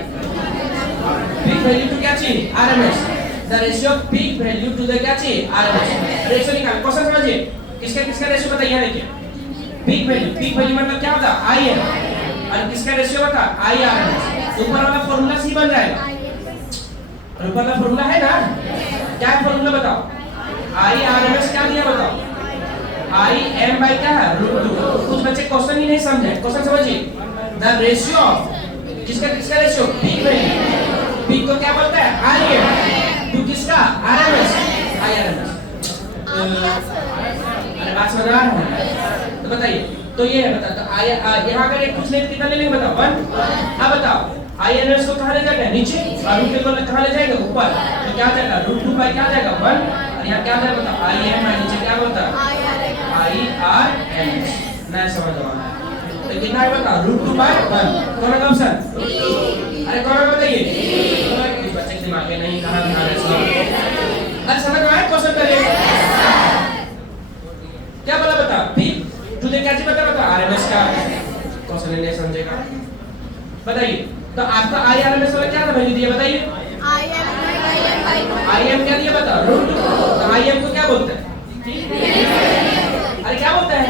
पीक वैल्यू टू क्या चाहिए? RMS. The ratio of peak value to the क्या चाहिए? आरएमएस। रेशियो निकाल, क्वेश्चन समझिए। किसका रेशियो बताइए? यहाँ देखिए, पीक वैल्यू मतलब क्या होता है? आई है। और किसका रेशियो होता है? आई आरएमएस। ऊपर वाला फॉर्मूला सी बन जाएगा। ऊपर वाला फॉर्मूला है ना? क्या है फॉर्मूला बताओ? आई आरएमएस क्या दिया बताओ? आई एम बाई क्या है? √2। कुछ बच्चे क्वेश्चन ही नहीं समझे, क्वेश्चन समझिए। द रेशियो ऑफ किसका रेशियो? Peak value. पीक को क्या बोलता है? I am. टू किसका? आरएमएस। आई आरएमएस। अरे बात समझ रहा है? तो बताइए, तो ये है, बता तो आई यहाँ अगर एक कुछ नहीं कितना ले लेंगे बताओ? 1। अब बताओ आई आरएमएस को कहाँ ले जाएगा? नीचे। और √2 को कहाँ ले जाएगा? ऊपर। तो क्या जाएगा? √2 बाई क्या जाएगा? 1। और यहाँ क्या जाएगा बताओ? आई एम और नीचे क्या होता है? I R M. नहीं समझ आ रहा है तो कितना है बताओ? √2 बाई 1। कौन सा ऑप्शन? अरे कौन सा बताइए? बच्चे के दिमाग में नहीं, कहाँ ध्यान है सब? अरे समझ में आया क्वेश्चन? करिए क्या बोला बता? पीक टू द क्या चीज बता? आरएमएस का क्वेश्चन नहीं समझेगा। बताइए तो आपका आई आरएमएस वाला क्या था वैल्यू दिया? बताइए आई एम क्या दिया बता? √2। तो आई एम को क्या बोलते हैं? अरे क्या बोलते हैं?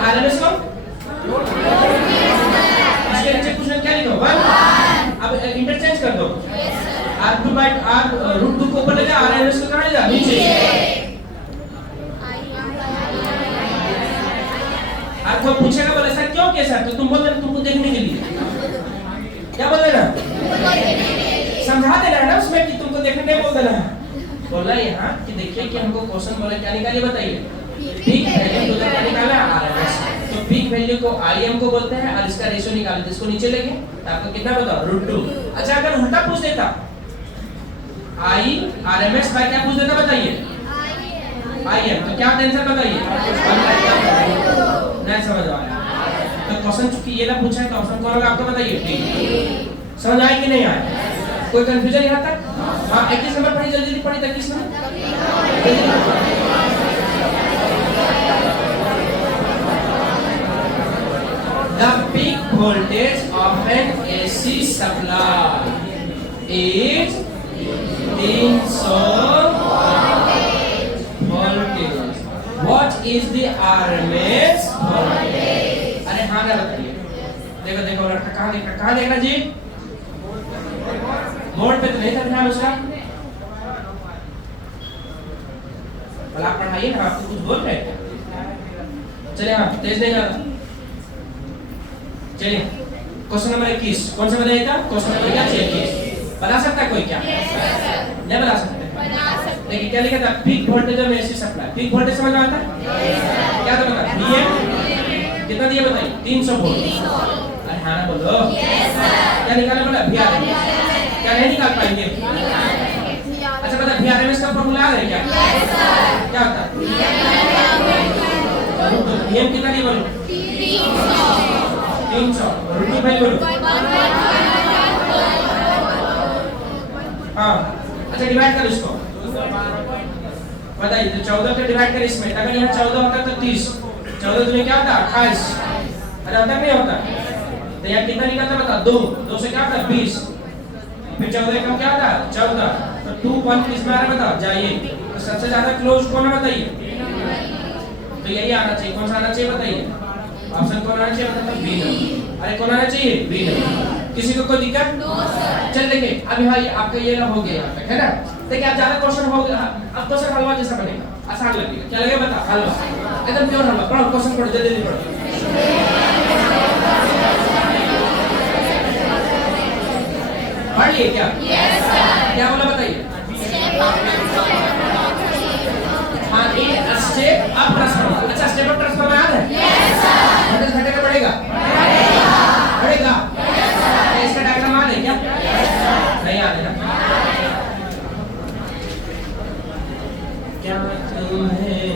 आरएमएस को इसके नीचे क्वेश्चन क्या लिखो? 1। अब इंटरचेंज कर दो। r2 बाय √2 को ऊपर ले जा, आरएमएस को कहां ले जा? नीचे। आपको पूछेगा बोले सर क्यों किया सर? तो तुम बोल रहे तुमको देखने के लिए। क्या बोल रहे ना? समझा देना है ना उसमें कि तुमको देखने नहीं बोल देना है। बोला यहाँ कि देखिए कि हमको क्वेश्चन बोले क्या निकालिए बताइए? पीक वैल्यू तो क्या निकाला है? आरएमएस। तो पीक वैल्यू को आईएम को बोलते हैं और इसका रेशियो निकाले तो इसको नीचे लेंगे तो आपको कितना बताओ? √2। अच्छा अगर उल्टा पूछ देता आई आरएमएस बाय क्या पूछ देता बताइए? आईएम। तो क्या आंसर बताइए? नहीं समझ आया तो क्वेश्चन चूंकि ये ना पूछा है तो ऑप्शन कौन होगा आपको बताइए? डी। समझ आया कि नहीं आया? कोई कंफ्यूजन यहाँ तक? हाँ 21 नंबर पढ़ी, जल्दी पढ़ी 21 number. The peak voltage of an AC supply is 300 voltage. What is the RMS voltage? अरे हाँ ना बताइए। देखो लड़का कहाँ देख रहा जी? बोर्ड पे तो नहीं था ध्यान उसका। भला आप पढ़ाइए ना, आपको कुछ बोल रहे हैं? चलिए हाँ तेज नहीं जाता। चलिए क्वेश्चन नंबर 21 कौन सा बताइएगा? क्वेश्चन नंबर क्या 21 बता सकता है कोई? क्या नहीं बता सकते? देखिए क्या लिखा था? Peak voltage of AC supply. Peak voltage समझ में आता है? क्या था बता? वीएम कितना दिया बताइए? 300 वोल्ट। अरे हाँ ना बोलो। क्या निकालना बोला? वीआरएमएस। क्या नहीं निकाल पाएंगे? अच्छा बता वीआरएमएस का फॉर्मूला याद है क्या? क्या होता है? वीएम कितना दिया बोलो? 300। √2 भाई बोलो। हाँ अच्छा डिवाइड कर इसको बताइए। तो 14 को डिवाइड कर इसमें, अगर यहाँ 14 होता तो 30। 14 दूनी क्या होता? 28। अरे होता नहीं होता? तो यहाँ कितना निकलता बता? 2 से क्या होता? 20। फिर 14 का क्या होता? 14। तो 2 1 किस में आ रहा है बताओ? जाइए। तो सबसे ज्यादा क्लोज कौन है बताइए? तो यही आना चाहिए। कौन सा आना चाहिए बताइए? ऑप्शन कौन आना चाहिए बताओ? B number. अरे कौन आना चाहिए? B number. किसी को कोई दिक्कत? चल देखिए अब यहाँ आपका ये हो गया यहाँ तक है ना। देखिए आप ज्यादा क्वेश्चन हो गया, अब क्वेश्चन हलवा जैसा बनेगा, आसान लगेगा। क्या लगेगा बता? हलवा, एकदम प्योर हलवा। पढ़ो क्वेश्चन पढ़ो, जल्दी जल्दी पढ़ो। पढ़ लिए क्या? Yes, sir. क्या बोला बताइए? हाँ, ये स्टेप अप ट्रांसफर। अच्छा, स्टेप अप ट्रांसफर में याद है? Yes, sir. वोल्टेज घटेगा बढ़ेगा? बढ़ेगा। इसका डायग्राम याद है क्या? नहीं याद है ना? क्या तुम्हें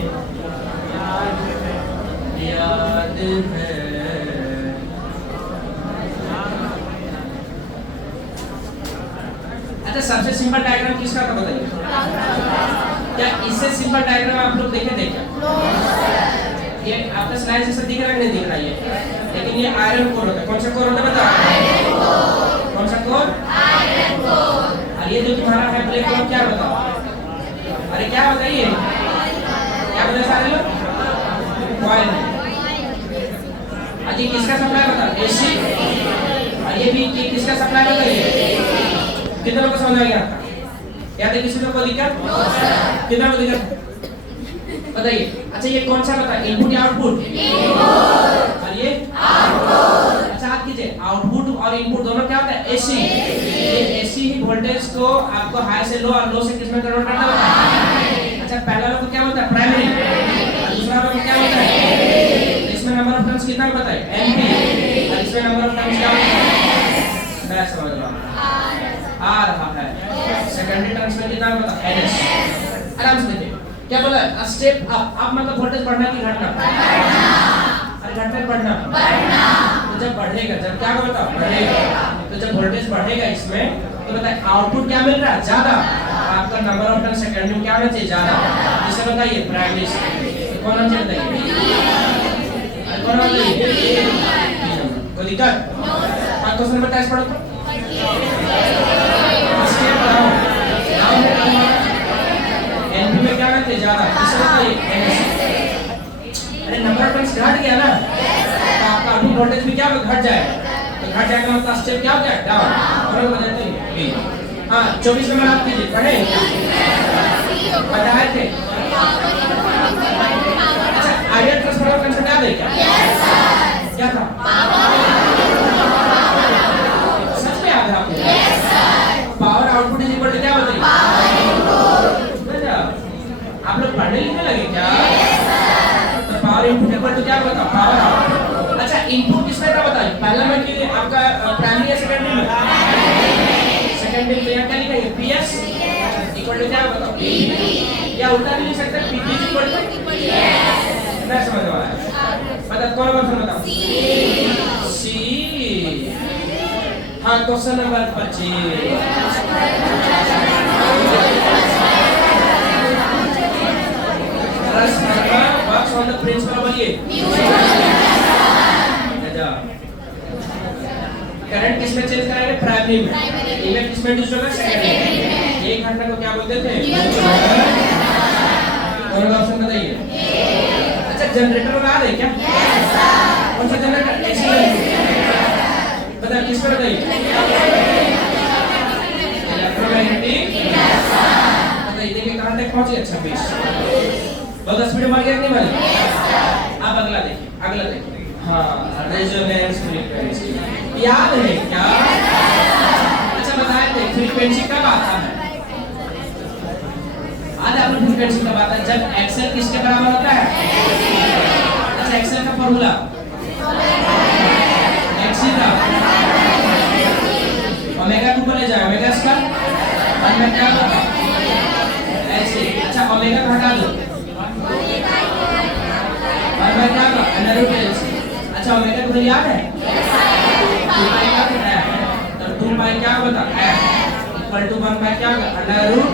याद है? अच्छा, सबसे सिंपल डायग्राम किसका था बताइए? क्या इससे सिंपल डायग्राम आप लोग देखे थे क्या? ये आपका स्लाइड जैसा दिख रहा है नहीं दिख रहा है? लेकिन ये आयरन कोर होता है। कौन सा कोर होता है बताओ? कौन सा कोर? Iron core. और ये जो तुम्हारा है ब्लैक कोर क्या बताओ? अरे क्या बताइए? क्या बताए सारे लोग? कॉइल। अजी किसका सप्लाई बता? एसी। और ये भी किसका सप्लाई बताइए? कितने लोगों को समझ आ गया? याद है किसी को दिक्कत? कितना को दिक्कत? बताइए। अच्छा, ये कौन सा बता? इनपुट या आउटपुट? इनपुट। और ये आउटपुट। अच्छा, आप कीजिए, आउटपुट और इनपुट दोनों क्या होता है? एसी। ये एसी ही वोल्टेज को आपको हाई से लो और लो से किस में कन्वर्ट करता है? अच्छा, पहला लोग क्या होता है? प्राइमरी। और दूसरा लोग क्या होता है? इसमें नंबर ऑफ टर्न्स कितना बताइए? एमपी। और इसमें नंबर ऑफ टर्न्स क्या होता है? मैं समझ रहा हूं, आ रहा है। सेकेंडरी टर्न्स में कितना बता? एनएस। आराम से देखिए क्या बोला? स्टेप अप मतलब वोल्टेज बढ़ना कि घटना? अरे घटना बढ़ना। तो जब बढ़ेगा, जब क्या बताओ? बढ़ेगा। तो जब वोल्टेज बढ़ेगा इसमें तो बताइए आउटपुट क्या मिल रहा है? ज्यादा। आपका नंबर ऑफ टर्न सेकेंडरी में क्या होना चाहिए? ज्यादा। जिसे बताइए प्राइमरी से। कौन होना चाहिए बताइए? कौन होना चाहिए? कोई दिक्कत? हाँ, क्वेश्चन नंबर 23 पढ़ो तो। एनपी में क्या करते ज्यादा? अरे नंबर ऑफ टर्न्स घट गया ना, तो आपका आउटपुट वोल्टेज भी क्या घट जाएगा। तो घट जाएगा मतलब स्टेप क्या हो गया? डाउन। और बताते हैं हाँ 24 नंबर आप कीजिए। पढ़े बताए थे? अच्छा, आइडियल ट्रांसफार्मर कंसेप्ट याद है क्या? क्या था? सच में याद है आपको? Power output is equal to क्या बताइए? आप लोग पढ़ने लिखने लगे क्या? तो पावर इनपुट इक्वल टू क्या बताओ? Power output. अच्छा, इनपुट किसमें था बताइए? पहला में कि आपका प्राइमरी या सेकेंडरी में? सेकेंडरी में क्या लिखेंगे? पीएस इक्वल टू क्या बताओ? पीवी। या उल्टा भी लिख सकते हैं, पीपी इक्वल टू पीएस। मैं समझ रहा हूं। बता कौन ऑप्शन बताओ? सी। हाँ, question number 25। Works on the principle of ये करंट किसमें चेंज कराएंगे? प्राइमरी में। इमेज किसमें इंड्यूस होगा? सेकेंडरी में। एक घटना को क्या बोलते थे? कौन सा ऑप्शन बताइए? अच्छा, जनरेटर याद है क्या? कौन सा जनरेटर? बता किस पर बताइए? इलेक्ट्रोमैग्नेटिक। बताइए देखिए कहां तक पहुंचे? 26। बहुत स्पीड में गया नहीं वाली? अब अगला देखिए, अगला देखिए। हाँ, रेजोनेंस फ्रीक्वेंसी याद है क्या? अच्छा, बताए थे फ्रीक्वेंसी कब आता है? आज आप लोग फ्रीक्वेंसी कब आता है? जब एक्सेल किसके बराबर होता है? अच्छा, एक्सेल का फॉर्मूला एक्सी का ओमेगा 2 को ले जाए, ओमेगा स्क्वायर 1 में क्या होगा? ऐसे। अच्छा, ओमेगा को हटा दो, और क्या होगा? Under root L. अच्छा, ओमेगा को याद है? 2 पाई क्या होता है? तो 2 पाई क्या होता है? इक्वल टू 1 बाय क्या होगा? Under root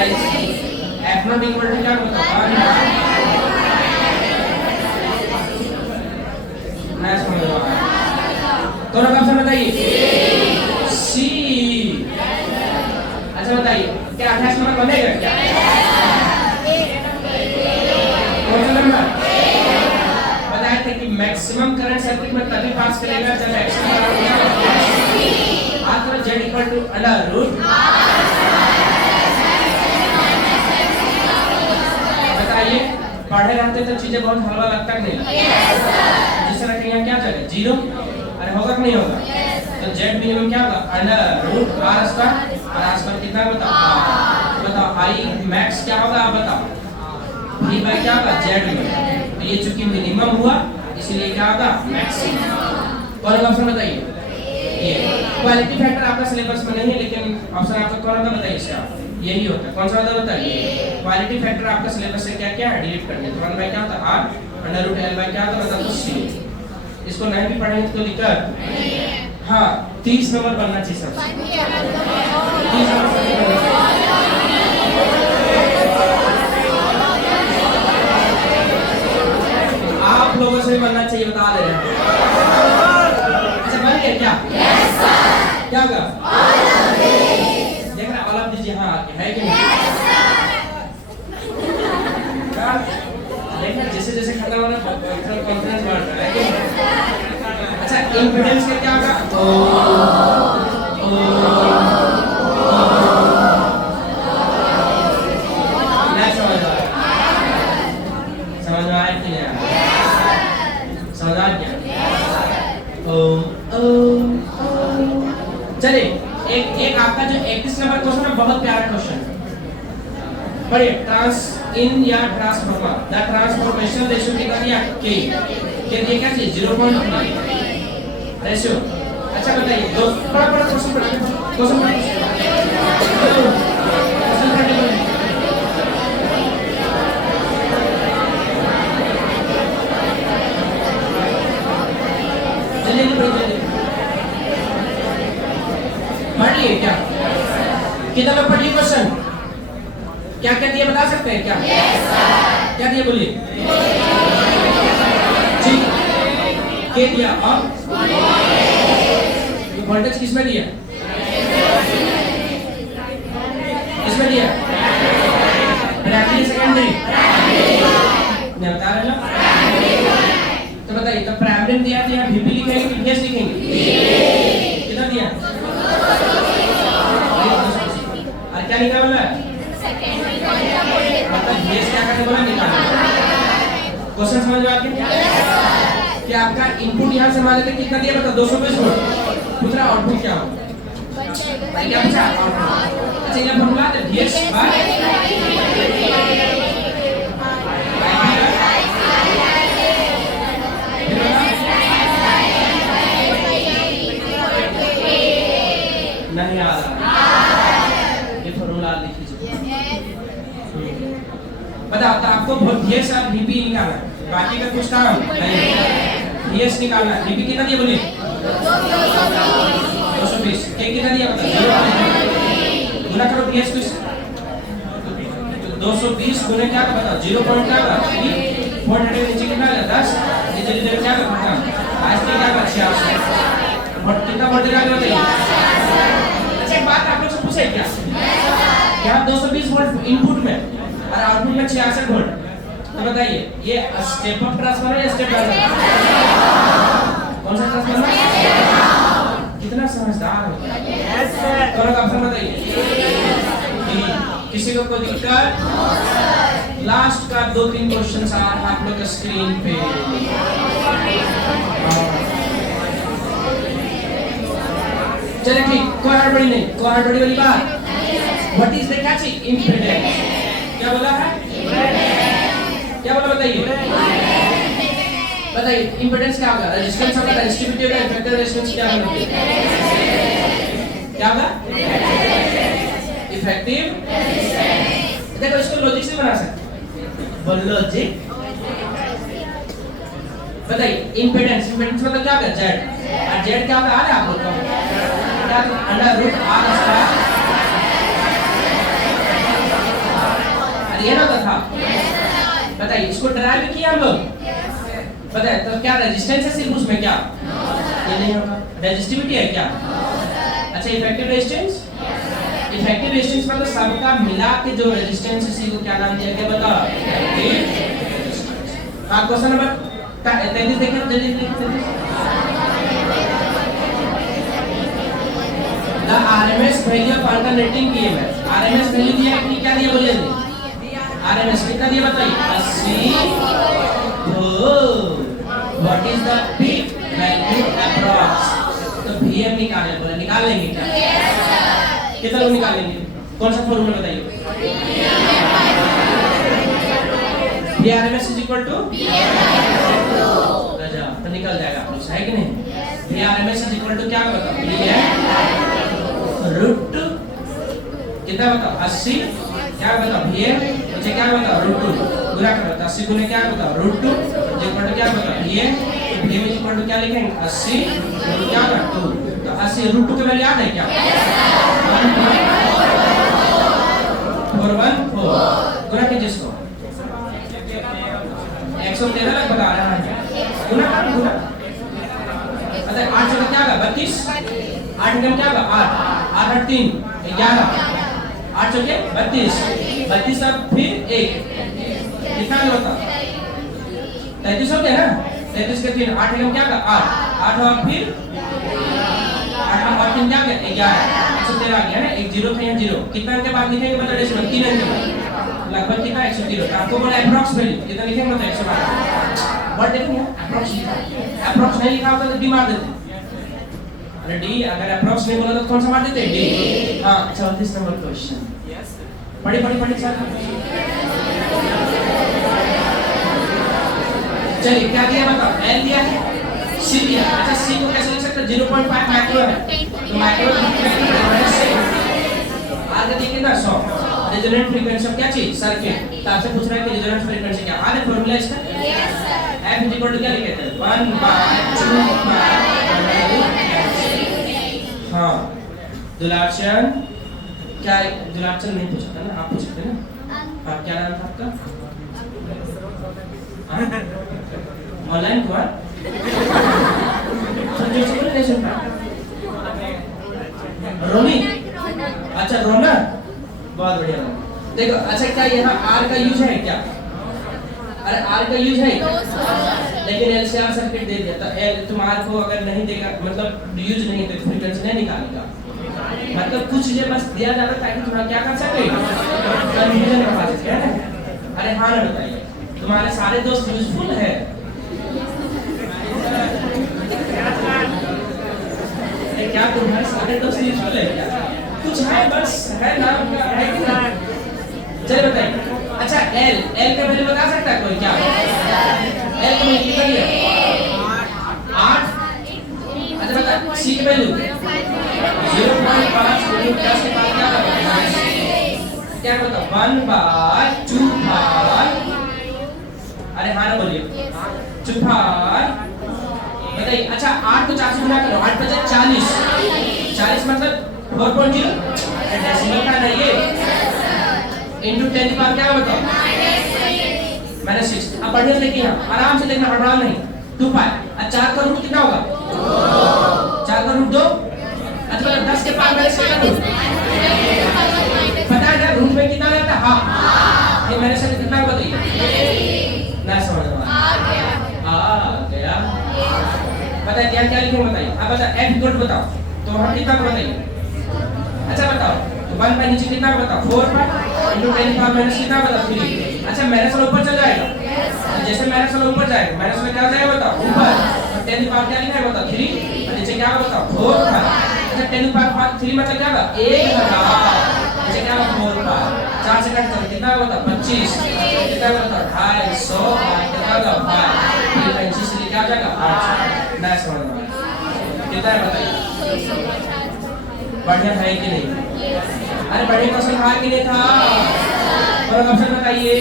L. F nought equal to क्या होता है? 1 मैं समझ रहा हूं। तो ऑप्शन बताइए। सी। अच्छा बताइए, क्या 28 नंबर बनेगा क्या? कौन सा नंबर? बताया था कि मैक्सिमम करंट सर्किट में तभी पास करेगा जब एक्शन बराबर Z equal to under root पढ़े रहते तो चीजें बहुत हलवा लगता कि नहीं? जिस तरह के यहाँ क्या चले 0, अरे होगा कि नहीं होगा? तो जेड मिनिमम क्या होगा? अंडर रूट आर स्क्वायर, और आर स्क्वायर कितना है बताओ? बताओ आई मैक्स क्या होगा आप बताओ? भी बाय क्या होगा? जेड में। तो ये चूंकि मिनिमम हुआ इसलिए क्या होगा? मैक्सिमम। कौन ऑप्शन बताइए? ये क्वालिटी फैक्टर आपका सिलेबस में नहीं है, लेकिन ऑप्शन आपका कौन होता बताइए इसका? यही होता है। कौन सा होता बताइए? क्वालिटी फैक्टर आपका सिलेबस से क्या क्या है? डिलीट करने। तो 1 बाय क्या होता है? r under root l by क्या होता है बता दो? c। इसको नहीं भी पढ़ेंगे तो दिक्कत हाँ 30 नंबर बनना चाहिए सबसे। 30 नंबर आप लोगों से भी बनना चाहिए, बता दे रहे हैं। अच्छा बन गया क्या? Yes sir. क्या होगा? देख रहे ऑल ऑफ दीजिए हाँ आके है कि नहीं? देखना जैसे जैसे खत्म हो रहा है कॉन्फिडेंस बढ़ रहा है कि नहीं? अच्छा इम्पीडेंस का क्या होगा? समझ में आया कि नहीं? समझ आ गया? चलिए एक आपका जो 31 नंबर क्वेश्चन है बहुत प्यारा क्वेश्चन है। पढ़िए ट्रांस इन या ट्रांसफॉर्मर द ट्रांसफॉर्मेशन रेशियो कितना दिया? के दिया क्या चीज? 0.3 रेशियो। अच्छा बताइए दो बड़ा बड़ा क्वेश्चन पढ़िए क्वेश्चन पढ़िए पढ़िए क्या कितना लोग पढ़िए क्वेश्चन क्या क्या दिया बता सकते हैं क्या? yes, क्या दिया बोलिए? ठीक के दिया और वोल्टेज किसमें दिया? किसमें दिया? प्राइमरी सेकेंडरी नहीं बता रहे ना? तो बताइए तो प्राइमरी दिया दिया वीपी लिखेंगे कि वीएस लिखेंगे? कितना दिया? और क्या निकालना है? मतलब वीएस क्या करने बोला? निकालना। क्वेश्चन समझ में आ गया? कि आपका इनपुट यहाँ से मान लेते कितना दिया बता? 220 वोल्ट। दूसरा आउटपुट क्या होगा? क्या बचा? अच्छा ये फॉर्मूला है वीएस बाय नहीं आ रहा ये फॉर्मूला लिख लीजिए। बताओ तो आपको वीएस और वीपी निकालना है, बाकी का कुछ काम नहीं। वीएस निकालना है, वीपी कितना दिया बोलिए? 220। के कितना दिया बताओ? गुना करो वीएस को 220 गुने क्या बताओ? 0 पॉइंट क्या होगा? 400 के नीचे कितना है? 10। ये धीरे-धीरे क्या करता है? आज तक क्या बचा? और कितना वोल्टेज आ गया बताइए? अच्छा एक बात आप लोग से पूछे क्या? क्या 220 वोल्ट इनपुट में और आउटपुट में 66 वोल्ट। तो बताइए ये स्टेप अप ट्रांसफार्मर या स्टेप डाउन? कौन सा ट्रांसफार्मर? कितना समझदार हो गया? Yes sir. तो ऑप्शन बताइए। किसी को कोई दिक्कत? लास्ट का 2-3 क्वेश्चंस आप लोग स्क्रीन पे। चलिए ठीक कोई हड़बड़ी नहीं, कोई हड़बड़ी वाली बात। What is the catching? Impedance. क्या बोला है? क्या बोला बताइए? बताइए इम्पीडेंस क्या होगा? रेजिस्टेंस होगा, रेजिस्टिविटी होगा, इफेक्टिव रेजिस्टेंस क्या होगा? क्या होगा? Effective resistance. देखो इसको लॉजिक से बना सकते हैं। बोलो लॉजिक। बताइए इम्पीडेंस मतलब क्या होगा? जेड। और जेड क्या होगा? आ रहा है आप लोग को? क्या अंडर रूट आर स्क्वायर। ये ना था। बताइए इसको ड्राइव किया हम लोग। बताइए तो क्या रेजिस्टेंस है सिर्फ उसमें क्या? ये नहीं होगा। रेजिस्टिविटी है क्या? अच्छा इफेक्टिव रेजिस्टेंस। इफेक्टिव रेजिस्टेंस मतलब सबका मिला के जो रेजिस्टेंस है इसी को क्या नाम दिया गया बताओ? आप क्वेश्चन नंबर 33 देखिए जल्दी देखिए। The RMS value of alternating EMF. RMS value दिया है कि क्या दिया बोलिए? आरएमएस कितना दिया बताइए? 80 What is the peak value approx? तो VM निकालने बोला, निकाल लेंगे क्या? कितना लोग निकालेंगे? कौन सा फॉर्मूला बताइए? VRMS is equal to राजा तो निकल जाएगा आप लोग है कि नहीं? VRMS is equal to क्या बताओ? VM रूट कितना बताओ? 80 क्या बताओ? VM मुझे क्या बताओ? रूट 2 गुना करो 80 गुने क्या बताओ? रूट 2 इक्वल टू क्या बताओ? VM VM इक्वल टू क्या लिखेंगे? 80 रूट क्या होगा? 2 तो 80 रूट 2 के वैल्यू याद है क्या? 414 गुना कीजिए इसको 113 लग बता रहा है गुना गुना अच्छा 8 से क्या होगा 32 8 में क्या होगा 8 8 8 3 11 8 से 32 32 अब फिर 1 कितना होता 33 हो गया ना 33 के 3 8 में क्या होगा 8 8 और फिर 8 और 3 क्या होगा 11 113 आ गया ना एक 0 था यहाँ 0 कितना के बाद लिखेंगे मतलब डेसिमल 3 अंक के बाद लगभग कितना 113 आपको बोला अप्रॉक्स वैल्यू कितना लिखेंगे मतलब 112 वर्ड देखो यहाँ अप्रॉक्स लिखा अप्रॉक्स नहीं लिखा होता तो डी मार देते अरे डी अगर अप्रॉक्स नहीं बोला तो कौन सा मार देते डी हाँ 34 नंबर क्वेश्चन पढ़ी सर चलिए क्या दिया बताओ एल दिया है सी दिया अच्छा सी को कैसे लिख सकते 0.5 माइक्रो है तो माइक्रो आगे देखिए ना 100 रेजोनेंट फ्रीक्वेंसी क्या चीज सर्किट तो आपसे पूछ रहा है कि रेजोनेंट फ्रीक्वेंसी क्या आगे फार्मूला इसका yes sir f equal to क्या लिखे थे 1/2 हां दुलाचन क्या दुलाचन नहीं पूछ सकता ना आप पूछ सकते ना आप क्या नाम था आपका ऑनलाइन हुआ संजय से नहीं सुन पा रोमी अच्छा रोना बहुत बढ़िया देखो अच्छा क्या यहाँ R का यूज है क्या अरे R का यूज है लेकिन LCR सर्किट दे दिया तो L तुम्हारे को अगर नहीं देगा मतलब यूज नहीं तो फ्रीक्वेंसी नहीं निकालेगा मतलब कुछ चीजें बस दिया जाता है ताकि तुम्हारा क्या कर सके कंफ्यूजन ना पा सके है ना अरे हाँ ना बताइए तुम्हारे सारे दोस्त यूजफुल है क्या तुम्हारे सारे दोस्त यूजफुल है क्या कुछ है बस है नाम का है कि ना चलिए बताइए अच्छा L का वैल्यू बता सकता है कोई क्या L का वैल्यू कितना है 8 अच्छा बता C का वैल्यू 0.5 गुणित 10 के बाद क्या बता 1/2 अरे हाँ ना बोलिए 2 बताइए अच्छा 8 को 4 से गुना करो 8 × 40 40 मतलब 4.0 डेसिमल का ना ये इनटू 10 की पावर क्या बताओ -6 अब बढ़िया देखिए ना आराम से देखना हड़बड़ा नहीं 2 पाई अब 4 का रूट कितना होगा 4 का रूट 2 अच्छा 10 के पावर -6 का रूट पता है ना रूट में कितना रहता है हां ये मैंने से कितना बताइए ना समझ में आ गया पता है क्या लिखेंगे बताइए अब बता f इक्वल टू बताओ तो हम कितना बताइए अच्छा बताओ तो 1 पे नीचे कितना बताओ 4 पर इनटू 10 पावर माइनस कितना बताओ 3 अच्छा माइनस वाला ऊपर चल जाएगा जैसे माइनस वाला ऊपर जाएगा माइनस वाला क्या जाएगा बताओ ऊपर और 10 पावर क्या लिखा है बताओ 3 और नीचे क्या बताओ 4 पर अच्छा 10 पावर 3 मतलब क्या होगा 1000 नीचे क्या होगा 4 पर 4 से कट कर कितना बताओ 25 कितना बताओ 250 कितना होगा 5 फिर 25 से क्या हो जाएगा 8 ना समझ में कितना है बताइए बढ़िया है कि नहीं अरे बढ़िया क्वेश्चन था कि नहीं था और ऑप्शन बताइए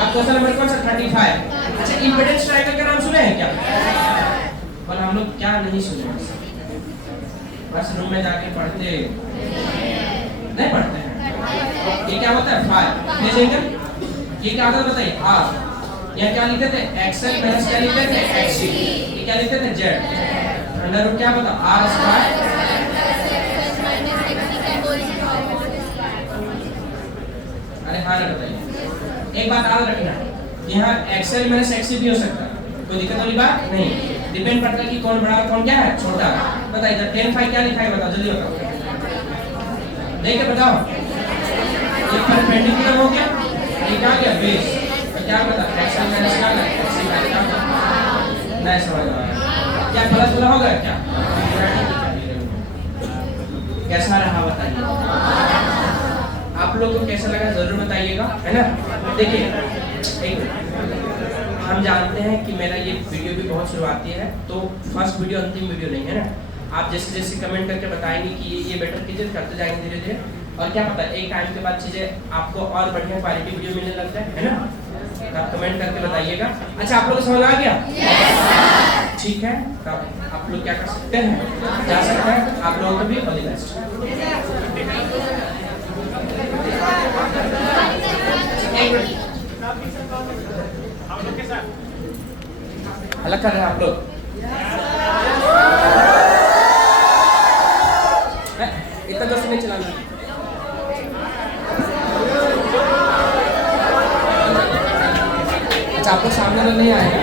अब क्वेश्चन नंबर कौन सा 35 अच्छा इंपेडेंस ट्रायंगल का नाम सुने हैं क्या और हम लोग क्या नहीं सुने बस रूम में जाके पढ़ते नहीं पढ़ते हैं ये क्या होता है 5 एंगल ये क्या होता है बताइए r यहाँ क्या लिखते थे xl माइनस क्या लिखते थे xc ये क्या लिखते थे z अंडर रूट क्या बता r स्क्वायर अरे हाँ ना बताइए एक बात याद रखना यहाँ XL माइनस XC भी हो सकता है कोई दिक्कत वाली बात नहीं डिपेंड करता है कि कौन बड़ा कौन क्या है छोटा बताइए इधर 10 क्या लिखा है बताओ जल्दी बताओ देख के बताओ ये परपेंडिकुलर हो गया ये क्या गया बेस क्या पता फ्रैक्शन माइनस क्या होगा? फ्रैक्शन माइनस क्या होगा? नहीं समझ आ रहा क्या प्लस वाला होगा क्या? कैसा रहा बताइए? आप लोग को कैसा लगा जरूर बताइएगा, है ना? देखिए हम जानते हैं कि मेरा ये वीडियो भी बहुत शुरुआती है, तो फर्स्ट वीडियो अंतिम वीडियो नहीं है ना। आप जैसे जैसे कमेंट करके बताएंगे कि ये बेटर कीजिए, करते जाएंगे धीरे धीरे, और क्या पता एक टाइम के बाद चीज़ें आपको और बढ़िया क्वालिटी वीडियो मिलने लगता है ना? तो आप कमेंट करके बताइएगा। अच्छा आप लोग को समझ आ गया? ठीक है, तब आप लोग क्या कर सकते हैं, जा सकते हैं। आप लोगों को भी ऑल द बेस्ट। अलग कर रहे हैं आप लोग? इतना जोर से नहीं चलाना। अच्छा आपको सामने तो नहीं आएगा।